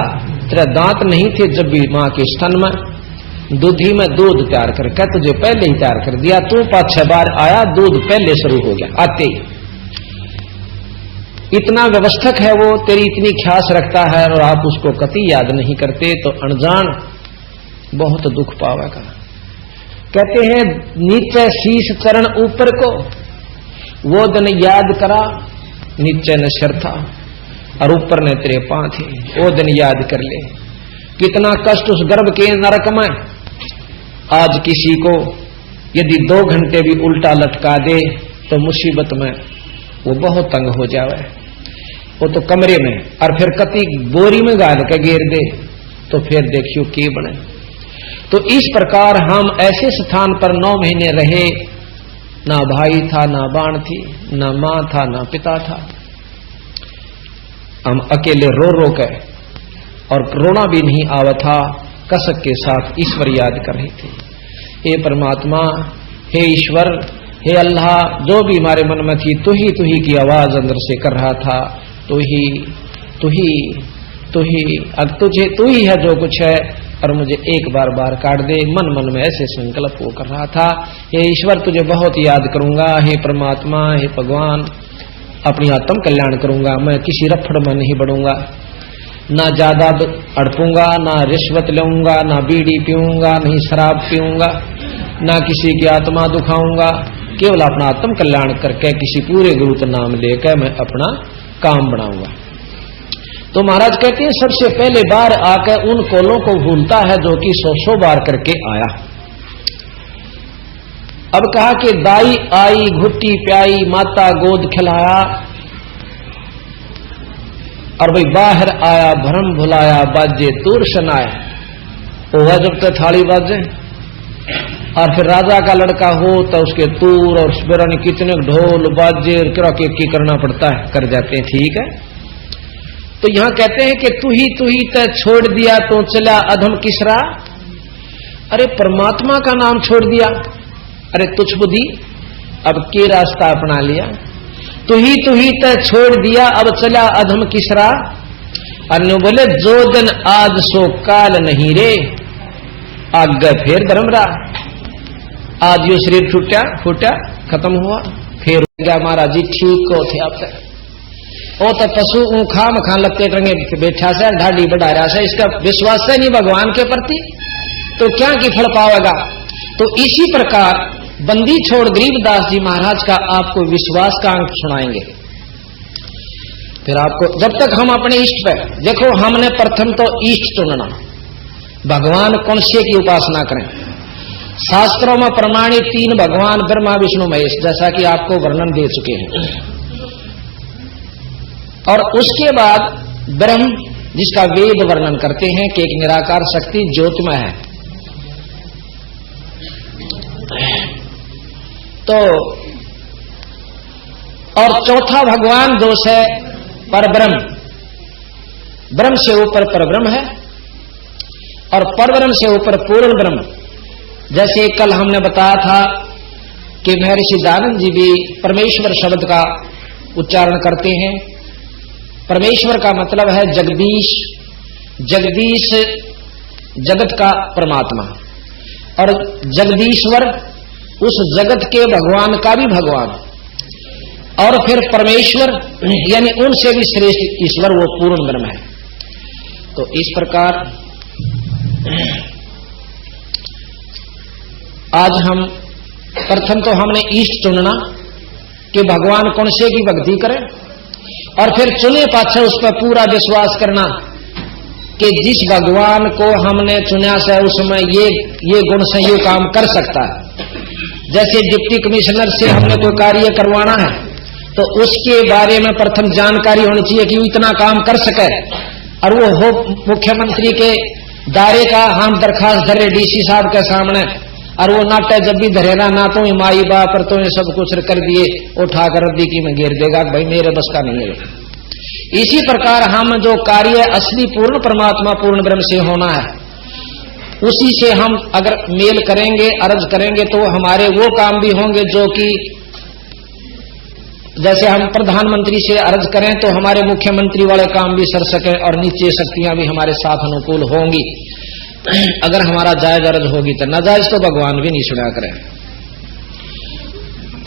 तेरा दांत नहीं थे जब भी मां के स्तन में दूधी में दूध तैयार करके तुझे पहले ही तैयार कर दिया। तू 5-6 बार आया, दूध पहले शुरू हो गया आते ही। इतना व्यवस्थक है वो, तेरी इतनी ख्यास रखता है और आप उसको कति याद नहीं करते, तो अनजान बहुत दुख पावेगा। कहते हैं नीचे शीश चरण ऊपर को, वो दिन याद करा नीचे न सिर था और ऊपर ने तेरे पांव थे, वो दिन याद कर ले। कितना कष्ट उस गर्भ के नरक में। आज किसी को यदि 2 घंटे भी उल्टा लटका दे तो मुसीबत में वो बहुत तंग हो जावे, वो तो कमरे में, और फिर कति बोरी में गाल के घेर दे तो फिर देखियो के बने। तो इस प्रकार हम ऐसे स्थान पर 9 महीने रहे, ना भाई था, ना बाण थी, ना मां था, ना पिता था। हम अकेले रो रो के, और रोना भी नहीं आवा था, कसक के साथ ईश्वर याद कर रहे थे। हे परमात्मा, हे ईश्वर, हे अल्लाह, जो भी हमारे मन में थी तू ही की आवाज अंदर से कर रहा था, तू ही, अब तुझे तू ही है जो कुछ है, और मुझे एक बार बार काट दे। मन में ऐसे संकल्प वो कर रहा था। हे ईश्वर, तुझे बहुत याद करूंगा, हे परमात्मा, हे भगवान, अपनी आत्म कल्याण करूंगा, मैं किसी रफड़ में नहीं बढ़ूंगा, ना ज्यादा अड़पूंगा, ना रिश्वत लूंगा, ना बीड़ी पीऊंगा, नहीं शराब पीऊंगा, ना किसी की आत्मा दुखाऊंगा, केवल अपना आत्म कल्याण करके किसी पूरे गुरु का नाम लेकर मैं अपना काम बनाऊंगा। तो महाराज कहते हैं सबसे पहले बार आकर उन कोलों को भूलता है जो कि 100 बार करके आया। अब कहा कि दाई आई घुट्टी प्याई, माता गोद खिलाया, और भाई बाहर आया भरम भुलाया, बाजे तूर सनाया। वह जब तक थाली बाजे, और फिर राजा का लड़का हो तो उसके तूर और बेरानी कितने ढोल बाजे की करना पड़ता है, कर जाते हैं, ठीक है। तो यहां कहते हैं कि तू ही तय छोड़ दिया तो चला अधम किसरा। अरे परमात्मा का नाम छोड़ दिया, अरे तुझ बुद्धि, अब के रास्ता अपना लिया। तू ही तय छोड़ दिया, अब चला अधम किसरा। अन्य बोले जो दिन आज सो काल नहीं रे, आगे फिर धर्म रहा। आज यो शरीर फूटा खत्म हुआ, फिर महाराज जी ठीक हो थे आपसे। वो तो पशु खाम खान लगते रंगे बैठा से, ढाडी बढ़ा रहा से, इसका विश्वास है नहीं भगवान के प्रति, तो क्या की फल पावेगा। तो इसी प्रकार बंदी छोड़ गरीबदास जी महाराज का आपको विश्वास का अंक सुनाएंगे। फिर आपको जब तक हम अपने इष्ट पे देखो, हमने प्रथम तो इष्ट चुनना, भगवान कौन से की उपासना करें। शास्त्रों में प्रमाणित 3 भगवान ब्रह्मा विष्णु महेश, जैसा कि आपको वर्णन दे चुके हैं। और उसके बाद ब्रह्म, जिसका वेद वर्णन करते हैं कि एक निराकार शक्ति ज्योतिमय है। तो और चौथा भगवान जो है परब्रह्म, ब्रह्म से ऊपर परब्रह्म है, और परब्रह्म से ऊपर पूर्ण ब्रह्म। जैसे कल हमने बताया था कि महर्षि दयानंद जी भी परमेश्वर शब्द का उच्चारण करते हैं। परमेश्वर का मतलब है जगदीश, जगदीश जगत का परमात्मा, और जगदीश्वर उस जगत के भगवान का भी भगवान, और फिर परमेश्वर यानी उनसे भी श्रेष्ठ ईश्वर, वो पूर्ण ब्रह्म है। तो इस प्रकार आज हम प्रथम तो हमने इष्ट चुनना कि भगवान कौन से की भक्ति करें, और फिर चुने पाछे उस पर पूरा विश्वास करना कि जिस भगवान को हमने चुना से उसमें ये गुण से ये काम कर सकता है। जैसे डिप्टी कमिश्नर से हमने कोई कार्य करवाना है तो उसके बारे में प्रथम जानकारी होनी चाहिए कि वो इतना काम कर सके, और वो हो मुख्यमंत्री के दायरे का हम दरखास्त धरे डीसी साहब के सामने, और वो नाटे जब भी धरेना ना तो माई बाप पर तो सब कुछ कर दिए, उठा कर रद्दी की में घेर देगा, भाई मेरे बस का नहीं है। इसी प्रकार हम जो कार्य असली पूर्ण परमात्मा पूर्ण ब्रह्म से होना है, उसी से हम अगर मेल करेंगे, अर्ज करेंगे, तो हमारे वो काम भी होंगे जो कि जैसे हम प्रधानमंत्री से अर्ज करें तो हमारे मुख्यमंत्री वाले काम भी सर सके, और नीचे शक्तियां भी हमारे साथ अनुकूल होंगी। अगर हमारा जायज अर्ज होगी तो नाजायज तो भगवान भी नहीं सुना करें।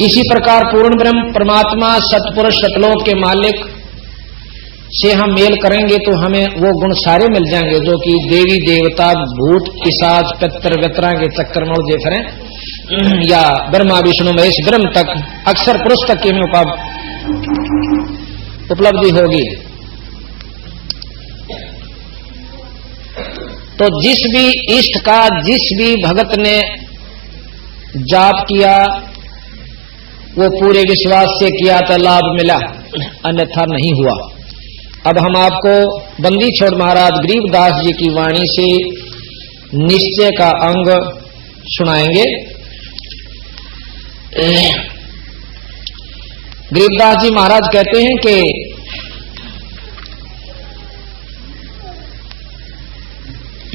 इसी प्रकार पूर्ण ब्रह्म परमात्मा सतपुरुष सतलोक के मालिक से हम मेल करेंगे तो हमें वो गुण सारे मिल जाएंगे जो कि देवी देवता भूत पिशाच पितर वितरा के चक्कर में उलझे फिरें। या ब्रह्मा विष्णु महेश ब्रह्म तक, अक्सर पुरुष तक की में उपलब्धि होगी। तो जिस भी इष्ट का जिस भी भगत ने जाप किया वो पूरे विश्वास से किया तो लाभ मिला, अन्यथा नहीं हुआ। अब हम आपको बंदी छोड़ महाराज गरीबदास जी की वाणी से निश्चय का अंग सुनाएंगे। गरीबदास जी महाराज कहते हैं कि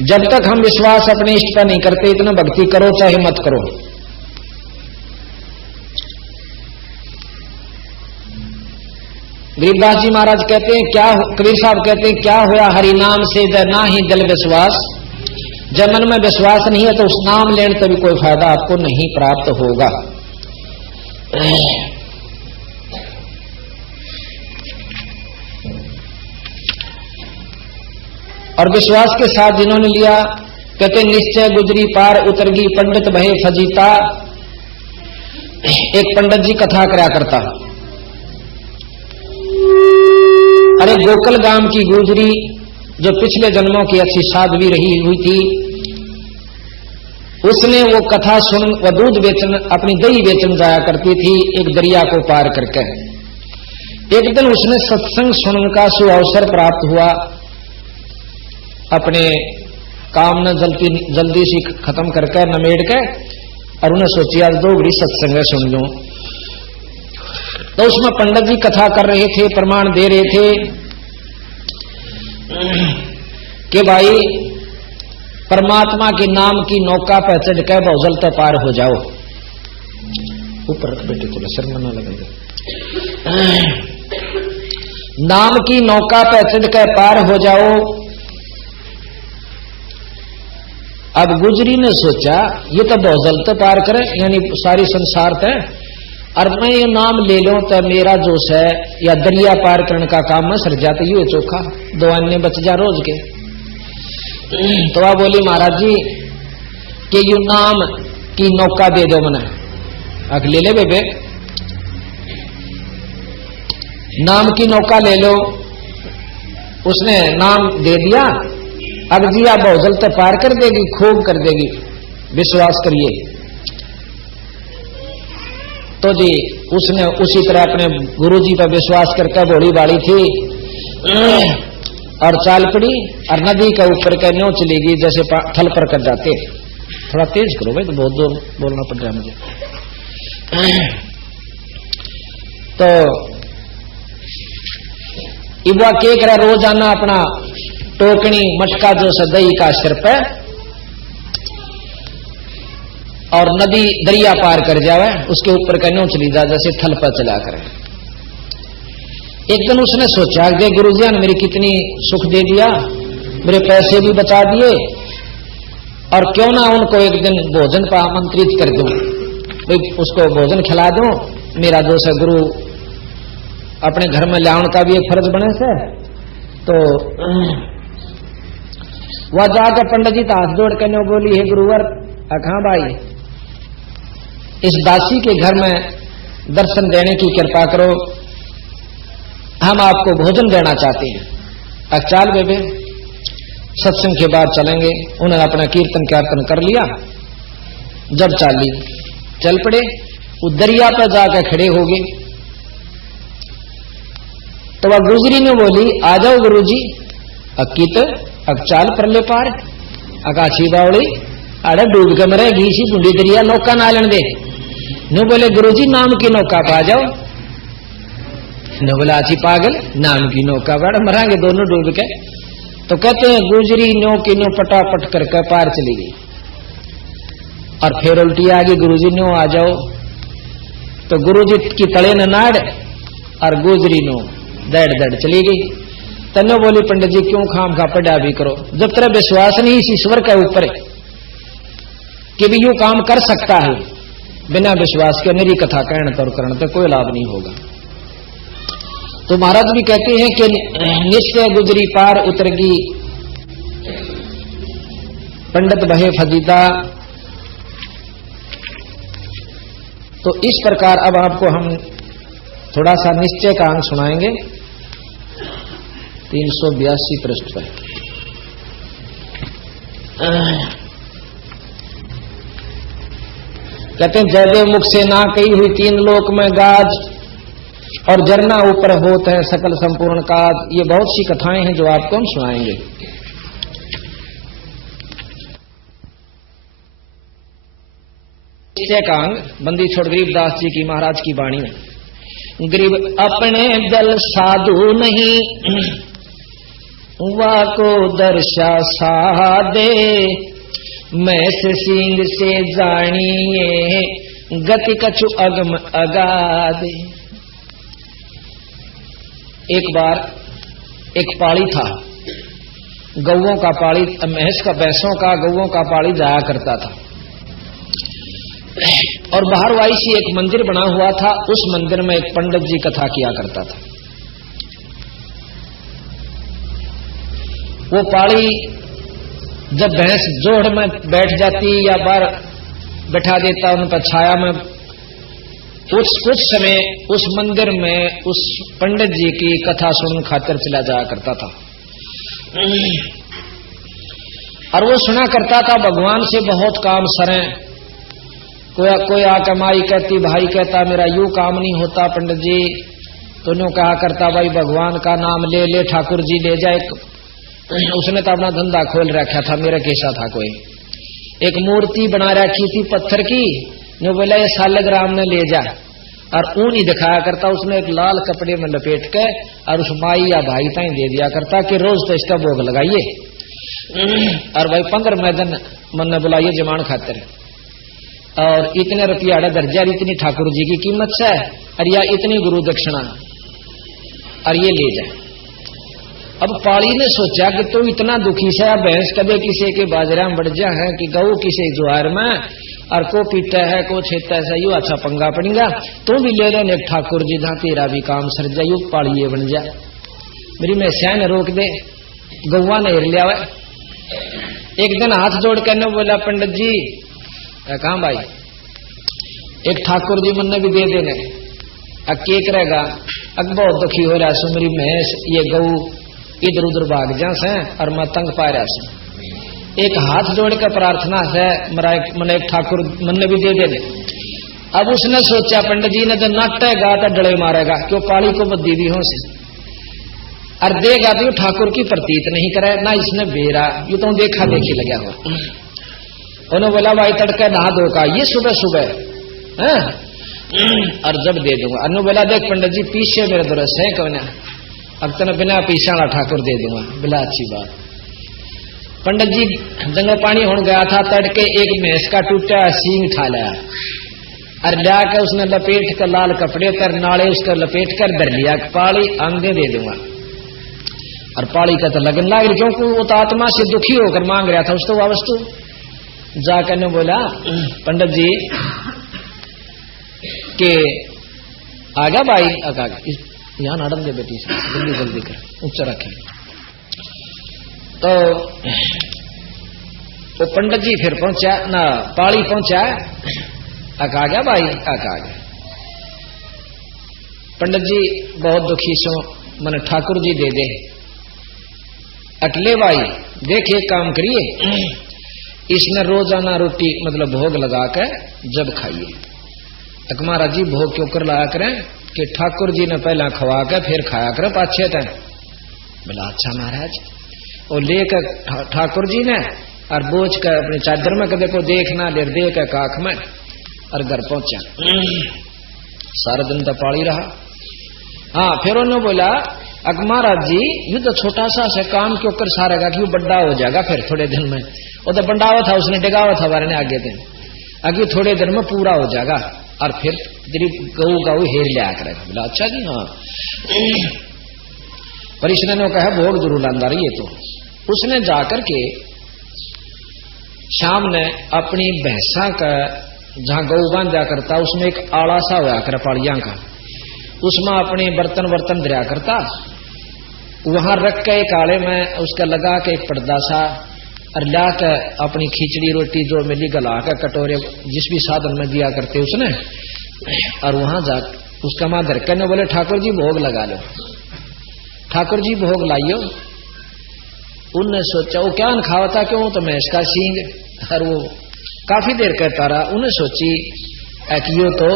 जब तक हम विश्वास अपने इष्ट का नहीं करते इतना भक्ति करो चाहे मत करो। गरीबदास जी महाराज कहते हैं क्या, कबीर साहब कहते हैं क्या होया हरि नाम से जय ना ही दिल विश्वास, जब मन में विश्वास नहीं है तो उस नाम लेने से भी कोई फायदा आपको नहीं प्राप्त होगा। और विश्वास के साथ जिन्होंने लिया कहते निश्चय गुजरी पार उतरगी पंडित भये फजीता। एक पंडित जी कथा करा करता, अरे गोकुल गांव की गुजरी जो पिछले जन्मों की अच्छी साध्वी रही हुई थी, उसने वो कथा सुन वह दूध बेचन अपनी दही बेचन जाया करती थी एक दरिया को पार करके। एक दिन उसने सत्संग सुनने का सुअवसर प्राप्त हुआ, अपने काम न जल्दी से खत्म करके नमेड़ के, और उन्हें सोची आज 2 घड़ी सत्संग सुन लूं। तो उसमें पंडित जी कथा कर रहे थे, प्रमाण दे रहे थे कि भाई परमात्मा के नाम की नौका पर चढ़ के बहुजल तक पार हो जाओ। ऊपर बेटे को शर्म ना लगे, नाम की नौका पर चढ़ के पार हो जाओ। अब गुजरी ने सोचा ये तो बहुजल तक पार करे, यानी सारी संसार तक, और मैं ये नाम ले लूं तो मेरा जोश है या दरिया पार करने का काम में सर जाते ही चोखा 2 अन्य बच जा रोज के। तो आप बोली महाराज जी कि यू नाम की नौका दे दो मना। अग ले ले बेबे, नाम की नौका ले लो। उसने नाम दे दिया, अब जी आप बहुजल तो पार कर देगी, खूब कर देगी, विश्वास करिए। तो जी उसने उसी तरह अपने गुरुजी पर विश्वास करके घोड़ी बाड़ी थी और चाल पड़ी और नदी के ऊपर के न्यों चलेगी जैसे थल पर कर जाते। थोड़ा तेज करो भाई, तो बहुत दूर बोलना पड़ रहा है मुझे। तो इबा के करा रोजाना अपना टोकनी मटका जो सदई का सिर पे और नदी दरिया पार कर जावे, उसके ऊपर का न्यों चली जा जैसे थल पर चला करे। एक दिन उसने सोचा कि गुरुजी ने मेरी कितनी सुख दे दिया, मेरे पैसे भी बचा दिए, और क्यों ना उनको एक दिन भोजन पर आमंत्रित कर दूं, उसको भोजन खिला दूं। मेरा दोस्त है गुरु अपने घर में लाने का भी एक फर्ज बने से। तो वह जाकर पंडित जी हाथ जोड़ कर न्यों बोली, हे गुरुवर हाँ भाई इस दासी के घर में दर्शन देने की कृपा करो, हम आपको भोजन देना चाहते हैं। अब चाल बेबे, सत्संग के बाद चलेंगे। उन्होंने अपना कीर्तन कर लिया। जब चल पड़े, वो दरिया पर जाकर खड़े हो गए। तो वह गुजरी ने बोली, आ जाओ गुरुजी। अकीत अब चाल पर ले पार अकाछी बावड़ी अरे डूब के मरेगी इसी बूढ़ी दरिया, नौका ना लेने दे। नो बोले गुरुजी नाम की नौका पा जाओ। नो बोला अच्छी पागल, नाम की नौका बड़ा मरांगे दोनों डूब के। तो कहते हैं गुजरी नो की नो पटापट करके पार चली गई, और फिर उल्टी आ गई, गुरुजी नो आ जाओ। तो गुरुजी की तड़े न नाड़ और गुजरी नो दड़ दड़ चली गई। तनो बोली पंडित जी क्यों खाम खा पड़ा भी करो, जब तेरा विश्वास नहीं इस ईश्वर के ऊपर कि भी यू काम कर सकता है, बिना विश्वास के मेरी कथा कहने तौर करने तो कोई लाभ नहीं होगा। तो महाराज भी कहते हैं कि निश्चय गुजरी पार उतरगी पंडित भये फजीता। तो इस प्रकार अब आपको हम थोड़ा सा निश्चय का अंग सुनाएंगे 382 पृष्ठ पर। कहते हैं जयदेव मुख से ना कही हुई तीन लोक में गाज, और जरना ऊपर होत है सकल संपूर्ण काज। ये बहुत सी कथाएं हैं जो आपको हम सुनाएंगे। का अंग बंदी छोड़ गरीबदास जी की महाराज की वाणी में। गरीब अपने दल साधु नहीं, वा को दर्शा सादे, मैं से सिंह से जानिए, गति कछु अगम अगाधे। एक बार एक पाड़ी था, गौओं का पाड़ी, भैंसों का गौओं का पाड़ी जाया करता था, और बाहर वाइसी एक मंदिर बना हुआ था। उस मंदिर में एक पंडित जी कथा किया करता था। वो पाड़ी जब भैंस जोड़ में बैठ जाती या बाहर बैठा देता उन पर छाया में, कुछ समय उस मंदिर में उस पंडित जी की कथा सुन खातिर चला जाया करता था। और वो सुना करता था भगवान से बहुत काम सरें। कोई आकर माई कहती, भाई कहता मेरा यूं काम नहीं होता पंडित जी, तो न्यू कहा करता भाई भगवान का नाम ले ले, ठाकुर जी ले जाए। उसने तो अपना धंधा खोल रखा था, मेरा कैसा था। कोई एक मूर्ति बना रखी थी पत्थर की, जो बोला ये सालग्राम ने ले जा, और ऊन ही दिखाया करता। उसने एक लाल कपड़े में लपेट के और उस माई या भाई ताई दे दिया करता कि रोज तो इसका भोग लगाइए, और भाई 15 दिन मन ने बुलाइए जमान खातिर, और इतने रुपया दर्जा, इतनी ठाकुर जी की कीमत है, और या इतनी गुरु दक्षिणा, और ये ले जाए। अब पाड़ी ने सोचा कि तो इतना दुखी से भैंस कभी किसी के बाजरा में बढ़ जा है कि गऊ किसी जुआर में, और को पीटा है को छेता है, यू अच्छा पंगा पड़ेगा, तो भी ले लेने एक ठाकुर जी धा तेरा भी काम सर जा, यू पाड़िए बन जा। मेरी मैं सैन रोक दे, गौवा ने हिर लिया। एक दिन हाथ जोड़ कर ने बोला पंडित जी, कहा भाई एक ठाकुर जी मन ने भी दे देने, अब के करेगा, अब बहुत दुखी हो रहा सु, मेरी भैंस ये गऊ इधर उधर भाग जा से, और मैं तंग पा रहा सु। एक हाथ जोड़ कर प्रार्थना है मन एक ठाकुर मन ने भी दे देने। अब उसने सोचा पंडित जी ने तो नाटेगा तो डले मारेगा, क्यों पाली को बद्दी भी हो से, और देगा तो ठाकुर की प्रतीत नहीं करे ना, इसने बेरा यू तो देखा देखी लगा हुआ। उन्होंने बोला भाई तड़के नहा धो का ये सुबह सुबह है, और जब दे दूंगा। अनु बोला देख पंडित जी पीछे मेरे दुरस है कहना, अब तेने बिना पीछा ठाकुर दे दूंगा। बोला अच्छी बात। पंडित जी जंगल पानी होने गया था, तड़के एक भैंस का टूटा सींग ठा लिया, और लिया के उसने लपेट कर लाल कपड़े पर नाले उसका लपेट कर धर लिया, पाली आंधे दे दूंगा। और पाली का तो लगन लाग रही, क्योंकि वो तो आत्मा से दुखी होकर मांग रहा था उसको वस्तु। जाकर ने बोला पंडित जी के आ गया भाई, यहाँ नाड़न दे बेटी से जल्दी जल्दी कर ऊंचा रखे। तो पंडित जी फिर पहुंचा ना, पाली पहुंचा, आ गया भाई, आ गया। पंडित जी बहुत दुखी सो, मैंने ठाकुर जी दे दे। अकेले भाई देख एक काम करिए, इसने रोजाना रोटी मतलब भोग लगा कर जब खाइए। अकमारा जी भोग क्यों कर लाया करें कि ठाकुर जी ने पहला खवा कर फिर खाया करें 5-6 दिन। बोला अच्छा महाराज। और लेकर ठाकुर जी ने और बोझ कर अपनी चादर में कदे को देखना ले दे कर काख में, और घर पहुंचा। सारा दिन तो पाड़ी रहा। हाँ फिर उन्होंने बोला अकमाराज जी यू तो छोटा सा से काम क्यों कर सारेगा, क्यों बड़ा हो जाएगा फिर थोड़े दिन में। वो तो बंडावा था उसने डिगावा था बारे ने आगे दिन, आगे थोड़े दिन में पूरा हो जाएगा, और फिर तेरी गऊ हेर लिया करेगा। बोला अच्छा जी हाँ। पर इसने कहा भोग जरूर लांदा रही है। तो उसने जाकर के शाम ने अपनी भैंसा का जहां गऊ बांधा करता उसमें एक आड़ा सा हुआ कर पाड़िया का, उसमें अपने बर्तन धरा करता, वहां रख के एक आड़े में उसका लगा के एक पर्दा सा, और ला के अपनी खिचड़ी रोटी जो मिली गला के कटोरे जिस भी साधन में दिया करते उसने, और वहां जा उसका मां धरकर ने बोले ठाकुर जी भोग लगा लो। ठाकुर जी भोग लाइयो। उनने सोचा वो क्या खावा था, क्यों तो मैं इसका सींग, और वो काफी देर कहता रहा। उन्हें सोची यो तो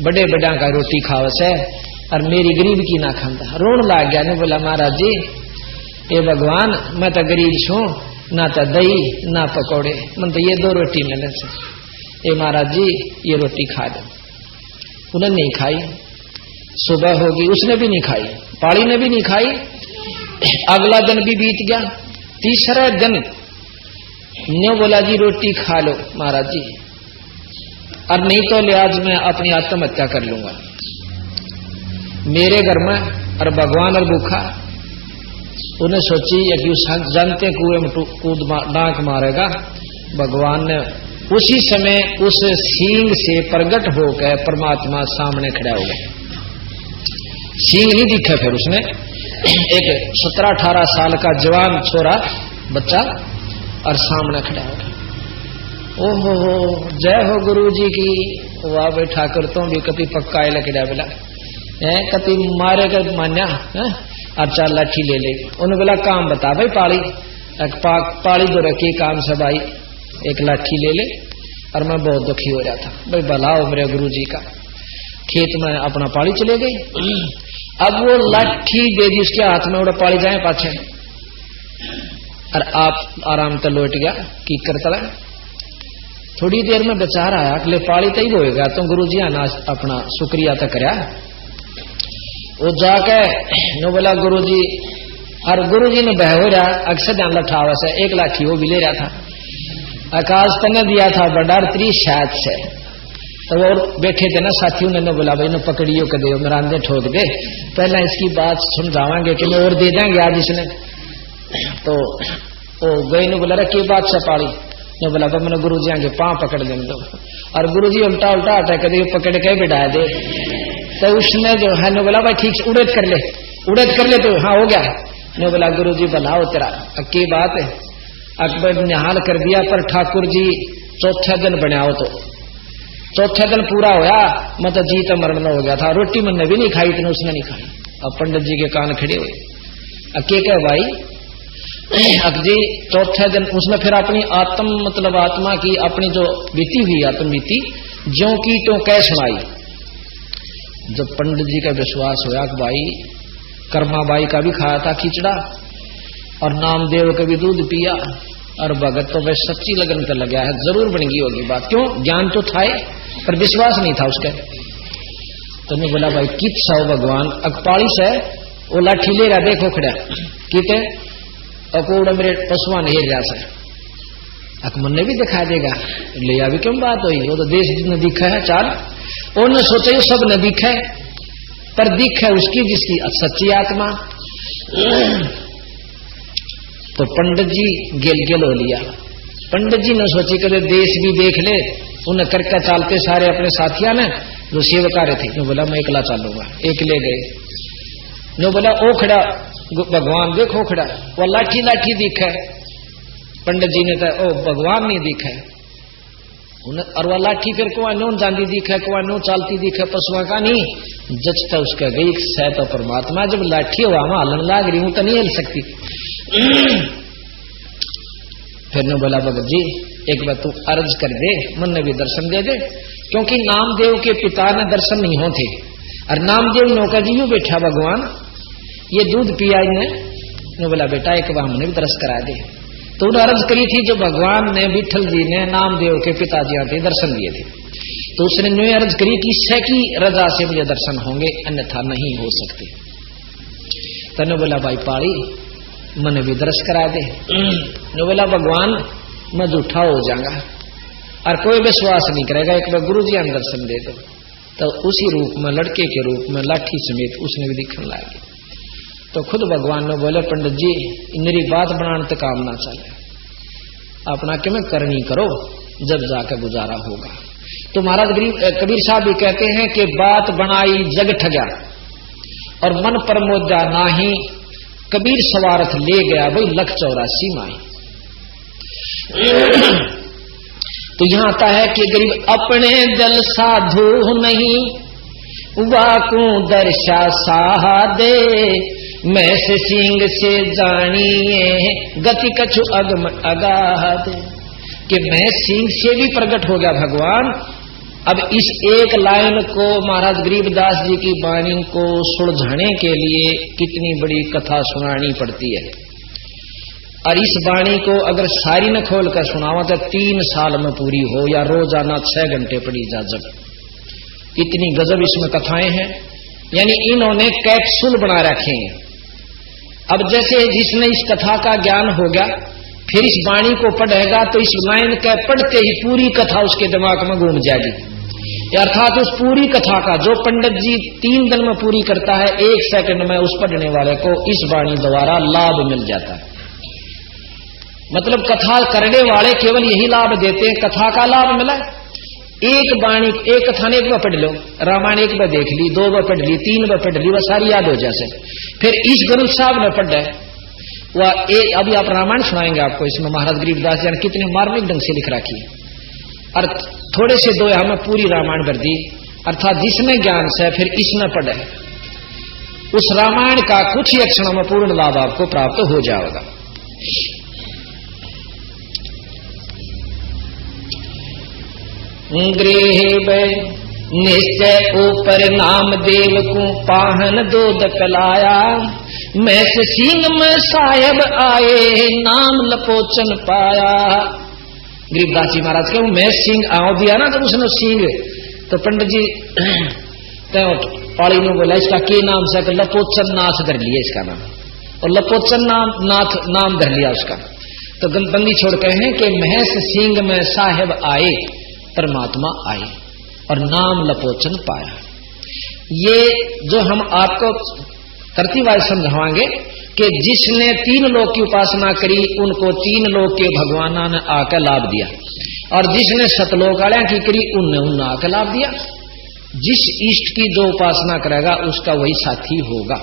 बड़े बड़ा का रोटी खावस है और मेरी गरीब की ना खाता। रोन लाग गया ने बोला महाराज जी ये भगवान मैं तो गरीब छू, ना तो दही ना पकौड़े, मन तो ये 2 रोटी मिले से। ये महाराज जी ये रोटी खा दो। उन्हें नहीं खाई। सुबह होगी उसने भी नहीं खाई, पाड़ी ने भी नहीं खाई। अगला दिन भी बीत गया। तीसरा दिन न्यू बोला जी रोटी खा लो महाराज जी, और नहीं तो ले आज मैं अपनी आत्महत्या कर लूंगा। मेरे घर में और भगवान और भूखा। उन्हें सोची जानते कुएं में कूद डांक मारेगा। भगवान ने उसी समय उस सींग से प्रकट होकर परमात्मा सामने खड़ा हो गया। सींग नहीं दिखा। फिर उसने एक 17-18 साल का जवान छोरा बच्चा और सामने खड़ा हो गया। ओहो जय हो गुरु जी की। वाह भाई ठाकुर तो भी कति पक्का लकड़ा बोला है, कति मारे कर मान्या है? और 4 लाठी ले ले। उन्होंने बोला काम बता भाई। पाड़ी जो रखी काम सब आई, 1 लाठी ले ले। और मैं बहुत दुखी हो रहा था भाई, भला हो मेरे गुरु जी का। खेत में अपना पाड़ी चले गई। अब वो लाठी दे दी उसके हाथ में, उड़ा पाड़ी जाए पाछे, और आप आराम से लौट गया की करता। थोड़ी देर में बेचारा आया अगले पाड़ी तय होएगा तो गुरु जी आना अपना शुक्रिया तो करया। वो जाके नो बोला गुरु जी, और गुरु जी ने बह हो रहा अक्सर ध्यान लठावा से 1 लाठी वो भी ले रहा था। आकाश तने दिया था बडार 30 शायद से। तो वो बैठे थे ना साथियों ने बोला भाई ने पकड़ियो कर दे, मेरा अंदर ठोक दे, पहला इसकी बात समझावांगे कि मैं और दे देंगे आज इसने। तो वो गई ने बोला की बात से पाड़ी ने बोला मैंने गुरु जी आगे पांव पकड़ देने दो। और गुरु जी उल्टा उल्टा हटा कर पकड़ के बिठा दे। तो उसने जो है ने बोला भाई ठीक से उड़द कर ले तो हाँ हो गया। ने बोला गुरु जी भलाओ तेरा की बात है। अकबर निहाल कर दिया। पर ठाकुर जी 4थे दिन बनाओ तो 4थे दिन पूरा होया, मतलब जीत मरण हो गया था। रोटी मैंने भी नहीं खाई, इतने उसने नहीं खाई। अब पंडित जी के कान खड़े हुए। अके कह भाई अकजी 4थे दिन उसने फिर अपनी मतलब आत्मा की अपनी जो बीती हुई आत्म बीती ज्यों की तो कह सुनाई। जब पंडित जी का विश्वास होया कि भाई कर्माबाई का भी खाया था खिचड़ा और नामदेव का भी दूध पिया, और भगत तो वह सच्ची लगन कर लगा है, जरूर बन गई होगी बात। क्यों ज्ञान तो था पर विश्वास नहीं था उसके। तो मैं बोला भाई कित साओ भगवान अकपाड़ी से वो लाठी ले रहा देखो खड़ा किते अकोड़ मेरे पशुआन हेर रहा से अकमन ने भी दिखा देगा ले अभी क्यों बात हुई। वो तो देश जिसने दिखा है 4 उन्होंने सोचा ये सब न दिखे, पर दिख है उसकी जिसकी सच्ची आत्मा। तो पंडित जी गेल हो लिया। पंडित जी ने सोची कर देश भी देख ले। उन्हें करके चालते सारे अपने साथिया ने जो सेवकारे थे ने बोला मैं एकला चालूंगा, एक ले गए। ने बोला ओ खड़ा भगवान देखो खड़ा, वो लाठी लाठी दिखा है। पंडित जी ने कहा ओ भगवान नहीं दिखा है। और वह लाठी फिर कुआ नो जाती दिखा, कुआ नो चालती दिखा, पशुआ का नहीं जचता उसका गई सह तो परमात्मा। जब लाठी हुआ वहां हलन लाग रही हूं तो नहीं हिल सकती। फिर ने बोला भगत जी एक बार तू अर्ज कर दे, मन ने भी दर्शन दे दे, क्योंकि नामदेव के पिता ने दर्शन नहीं होते। और नामदेव नौका जी यू बैठा भगवान ये दूध पिया ने बोला बेटा एक बार हमने भी दर्श करा दे। तो उन्हें अर्ज करी थी जो भगवान ने विठल जी ने नामदेव के पिताजी आते दर्शन दिए थे। तो उसने न्यू अर्ज करी कि ईश्वर की रजा से मुझे दर्शन होंगे, अन्यथा नहीं हो सकते। तने बोला भाई पाड़ी मन भी दर्श करा दे। ने बोला भगवान मैं झूठा हो जाऊंगा और कोई विश्वास नहीं करेगा, एक बार गुरु जी ने दर्शन दे दो। तो उसी रूप में लड़के के रूप में लाठी समेत उसने भी दिखने लगे। तो खुद भगवान ने बोले पंडित जी मेरी बात बनाने तक काम ना चले, अपना क्यों करनी करो जब जाकर गुजारा होगा। तो महाराज कबीर साहब भी कहते हैं कि बात बनाई जग ठगा और मन पर मोजा नाही, कबीर सवारथ ले गया भाई 184 माई। तो यहां आता है कि गरीब अपने दिल साधु नहीं, वाकू दर्शा साहा दे, मैं से सिंह से जानिए गति कछु अगम अगाह दे। कि मैं सिंह से भी प्रकट हो गया भगवान। अब इस एक लाइन को महाराज गरीबदास जी की वाणी को सुलझाने के लिए कितनी बड़ी कथा सुनानी पड़ती है। और इस वाणी को अगर सारी न खोल कर सुनावा तो 3 साल में पूरी हो, या रोजाना 6 घंटे पड़ी जा। जब इतनी गजब इसमें कथाएं हैं, यानी इन्होंने कैप्सूल बना रखे हैं। अब जैसे जिसने इस कथा का ज्ञान हो गया, फिर इस वाणी को पढ़ेगा तो इस लाइन के पढ़ते ही पूरी कथा उसके दिमाग में घूम जाएगी। अर्थात उस पूरी कथा का जो पंडित जी 3 दिन में पूरी करता है, 1 सेकंड में उस पढ़ने वाले को इस वाणी द्वारा लाभ मिल जाता है। मतलब कथा करने वाले केवल यही लाभ देते हैं, कथा का लाभ मिला। एक वाणी, एक कथा ने 1 बार पढ़ लो, रामायण 1 बार देख ली, 2 बार पढ़ ली, 3 बार पढ़ ली, वह सारी याद हो जैसे। फिर इस गुरु साहब ने पढ़ा वह अभी आप रामायण सुनाएंगे आपको, इसमें महाराज गरीबदास जी ने कितने मार्मिक ढंग से लिख रखी है। और थोड़े से 2 हमें पूरी रामायण भर दी। अर्थात जिसने ज्ञान से फिर इसने पढ़े, उस रामायण का कुछ ही क्षणों में पूर्ण लाभ आपको प्राप्त हो जाएगा। गृह निश्चय ऊपर नाम देव को पाहन दूध पिलाया, मैं से सिंह में साहेब आए नाम लपोचन पाया। गरीबदास जी महाराज के मैं सिंह आओ दिया ना, जब उसने सिंह तो पंडित जी तो पाली ने बोला इसका के नाम से, लपोचन नाथ धर लिया इसका नाम, और लपोचन नाथ नाम धर लिया उसका। तो बंदी छोड़ कहे हैं कि महस सिंह में साहेब आए, परमात्मा आए और नाम लपोचन पाया। ये जो हम आपको करतीवार समझाएंगे कि जिसने 3 लोक की उपासना करी उनको 3 लोक के भगवाना ने आकर लाभ दिया, और जिसने सतलोक वाले की करी उन्हें आकर लाभ दिया। जिस इष्ट की जो उपासना करेगा उसका वही साथी होगा।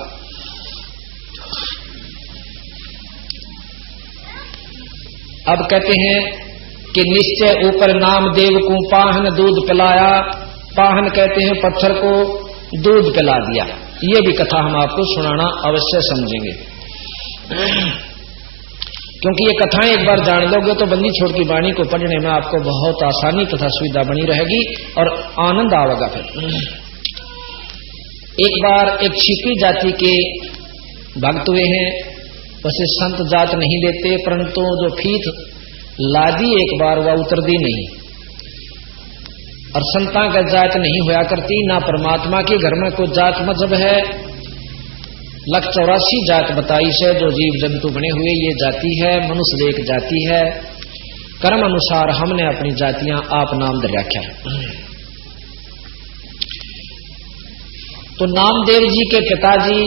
अब कहते हैं कि निश्चय ऊपर नाम देव को पाहन दूध पिलाया। पाहन कहते हैं पत्थर को दूध पिला दिया। ये भी कथा हम आपको सुनाना अवश्य समझेंगे, क्योंकि ये कथाएं एक बार जान लोगे तो बंदी छोड़ की वाणी को पढ़ने में आपको बहुत आसानी तथा सुविधा बनी रहेगी और आनंद आवेगा। फिर एक बार एक छिपी जाति के भक्त हुए हैं, वैसे संत जात नहीं देते, परंतु जो फीत लादी एक बार वह उतरती नहीं, और संता का जात नहीं होया करती। ना परमात्मा के घर में कोई जात मजहब है। 184 जात बताई से जो जीव जंतु बने हुए ये जाति है। मनुष्य एक जाति है। कर्म अनुसार हमने अपनी जातियां आप नाम दे रखा है। तो नामदेव जी के पिताजी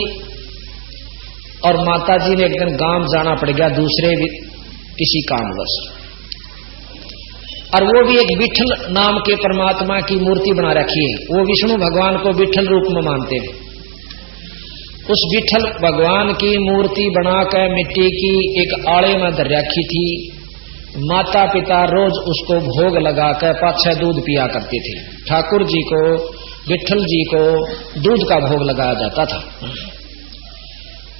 और माताजी ने एक दिन गांव जाना पड़ गया दूसरे किसी कामवश, और वो भी एक विठल नाम के परमात्मा की मूर्ति बना रखी है। वो विष्णु भगवान को विठल रूप में मानते हैं। उस विठल भगवान की मूर्ति बनाकर मिट्टी की एक आड़े में धर रखी थी। माता पिता रोज उसको भोग लगाकर 5-6 दूध पिया करते थे। ठाकुर जी को, विठल जी को दूध का भोग लगाया जाता था।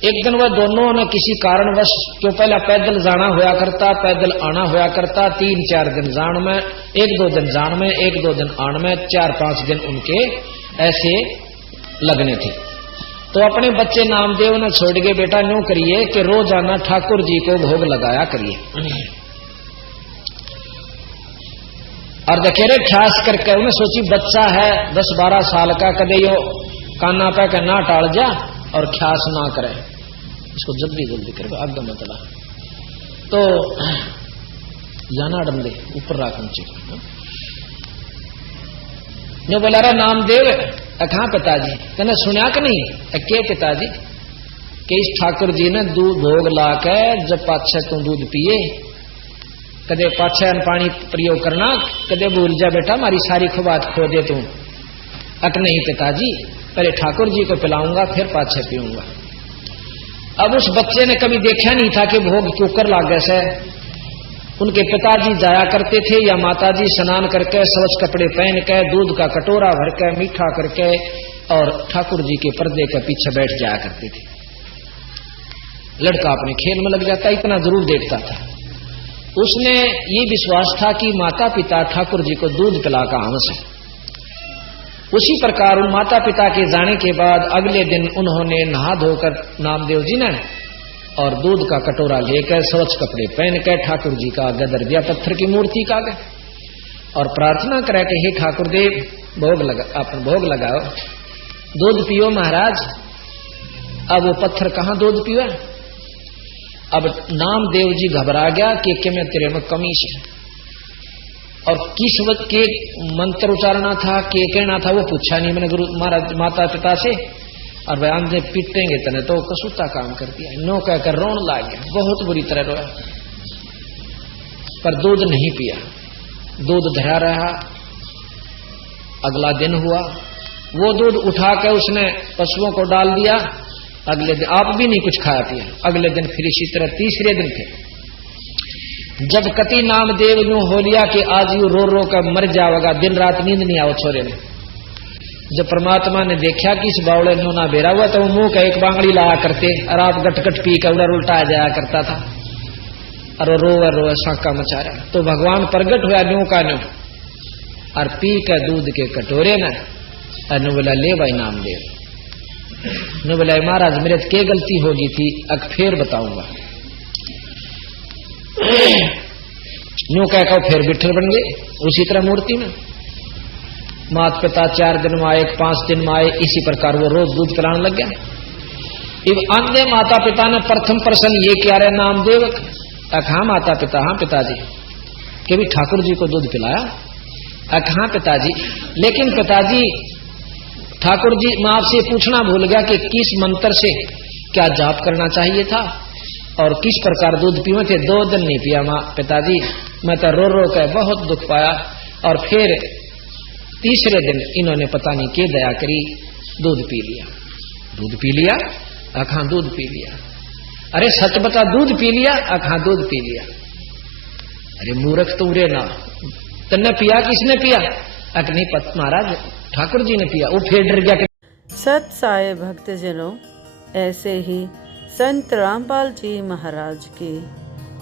एक दिन वह दोनों ने किसी कारणवश, क्यों पहला पैदल जाना होया करता, पैदल आना होया करता, 3-4 दिन जान में, 1-2 दिन जान में, 1-2 दिन आन में, 4-5 दिन उनके ऐसे लगने थे। तो अपने बच्चे नामदेव ने छोड़ के बेटा यूं करिए कि रोजाना ठाकुर जी को भोग लगाया करिए। और दखेरे ख्यास करके उन्हें सोची बच्चा है 10-12 साल का, कदे यो काना पे का ना टाल जा और ख्यास ना करे, इसको जल्दी जल्दी करके आग मतला तो जाना डंडे ऊपर राख नीचे। जो बोला रहा नामदेव कहा पिताजी, कहना सुना कि नहीं? के पिताजी कि इस ठाकुर जी ने दूध भोग ला के जब 5-6 तू दूध पिए, कदे 5-6 पानी प्रयोग करना, कदे भूल जा बेटा मारी सारी खुबात खो दे तू। अक नहीं पिताजी, पहले ठाकुर जी को पिलाऊंगा फिर 5-6 पीऊंगा। अब उस बच्चे ने कभी देखा नहीं था कि भोग क्यों कर लागे से, उनके पिताजी जाया करते थे या माताजी स्नान करके स्वच्छ कपड़े पहन के दूध का कटोरा भर के मीठा करके और ठाकुर जी के पर्दे के पीछे बैठ जाया करते थे। लड़का अपने खेल में लग जाता, इतना जरूर देखता था। उसने ये विश्वास था कि माता पिता ठाकुर जी को दूध पिलाकर हमसे। उसी प्रकार उन माता पिता के जाने के बाद अगले दिन उन्होंने नहा धोकर नामदेव जी ने और दूध का कटोरा लेकर स्वच्छ कपड़े पहन कर ठाकुर जी का गदर दिया पत्थर की मूर्ति का गए और प्रार्थना करे कि हे ठाकुर देव भोग लगाओ, दूध पियो महाराज। अब वो पत्थर कहां दूध पियो? अब नामदेव जी घबरा गया कि मैं तेरे में कमी से और किस वक्त के मंत्र उचारना था, के कहना था, वो पूछा नहीं मैंने गुरु महाराज माता पिता से। और भाई आंधे पीटेंगे तने तो कसूता काम कर दिया, नो कहकर रोन लाग गया, बहुत बुरी तरह रोया, पर दूध नहीं पिया। दूध धरा रहा। अगला दिन हुआ, वो दूध उठा के उसने पशुओं को डाल दिया। अगले दिन आप भी नहीं कुछ खाया पिया। अगले दिन फिर इसी तरह, तीसरे दिन थे जब कति नामदेव यूं हो लिया कि आज यूं रो रो कर मर जाएगा, दिन रात नींद नहीं आओ छोरे में। जब परमात्मा ने देखा कि इस बावड़े ने ना बेरा हुआ तो वो मुंह का एक बांगड़ी लाया करते और आप गटगट पी कर उड़र उल्टाया जाया करता था और रोवे साका मचा रहा। तो भगवान प्रगट हुआ न्यू का न्यू और पी कर दूध के कटोरे न और बोला ले भाई नामदेव। नु बोला महाराज मेरे क्या गलती होगी थी, अब फिर बताऊंगा। न्यू कह फिर बिठर बन गए उसी तरह मूर्ति में। माता पिता 4 दिन में आए, 5 दिन में आए, इसी प्रकार वो रोज दूध पिलाने लग गया। अब अन्य माता पिता ने प्रथम प्रश्न ये किया रे नामदेव, हाँ माता पिता, हाँ पिताजी, कि भी ठाकुर जी को दूध पिलाया? हाँ पिताजी, लेकिन पिताजी ठाकुर जी मैं आपसे पूछना भूल गया कि किस मंत्र से क्या जाप करना चाहिए था और किस प्रकार दूध पीवे थे। 2 दिन नहीं पिया माँ पिताजी, मैं तो रो रो कर बहुत दुख पाया। और फिर तीसरे दिन इन्होंने पता नहीं क्या दया करी, दूध पी लिया। दूध पी लिया? हाँ दूध पी लिया। अरे सच बता, दूध पी लिया? हाँ दूध पी लिया। अरे मूर्ख तू रे ना, तन्ने पिया? किसने पिया? नहीं पत महाराज ठाकुर जी ने पिया। वो फिर डर गया। सत साई भक्तजनों, ऐसे ही संत रामपाल जी महाराज के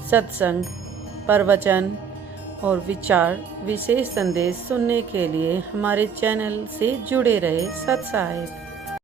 सत्संग, प्रवचन और विचार विशेष संदेश सुनने के लिए हमारे चैनल से जुड़े रहे। सत साई।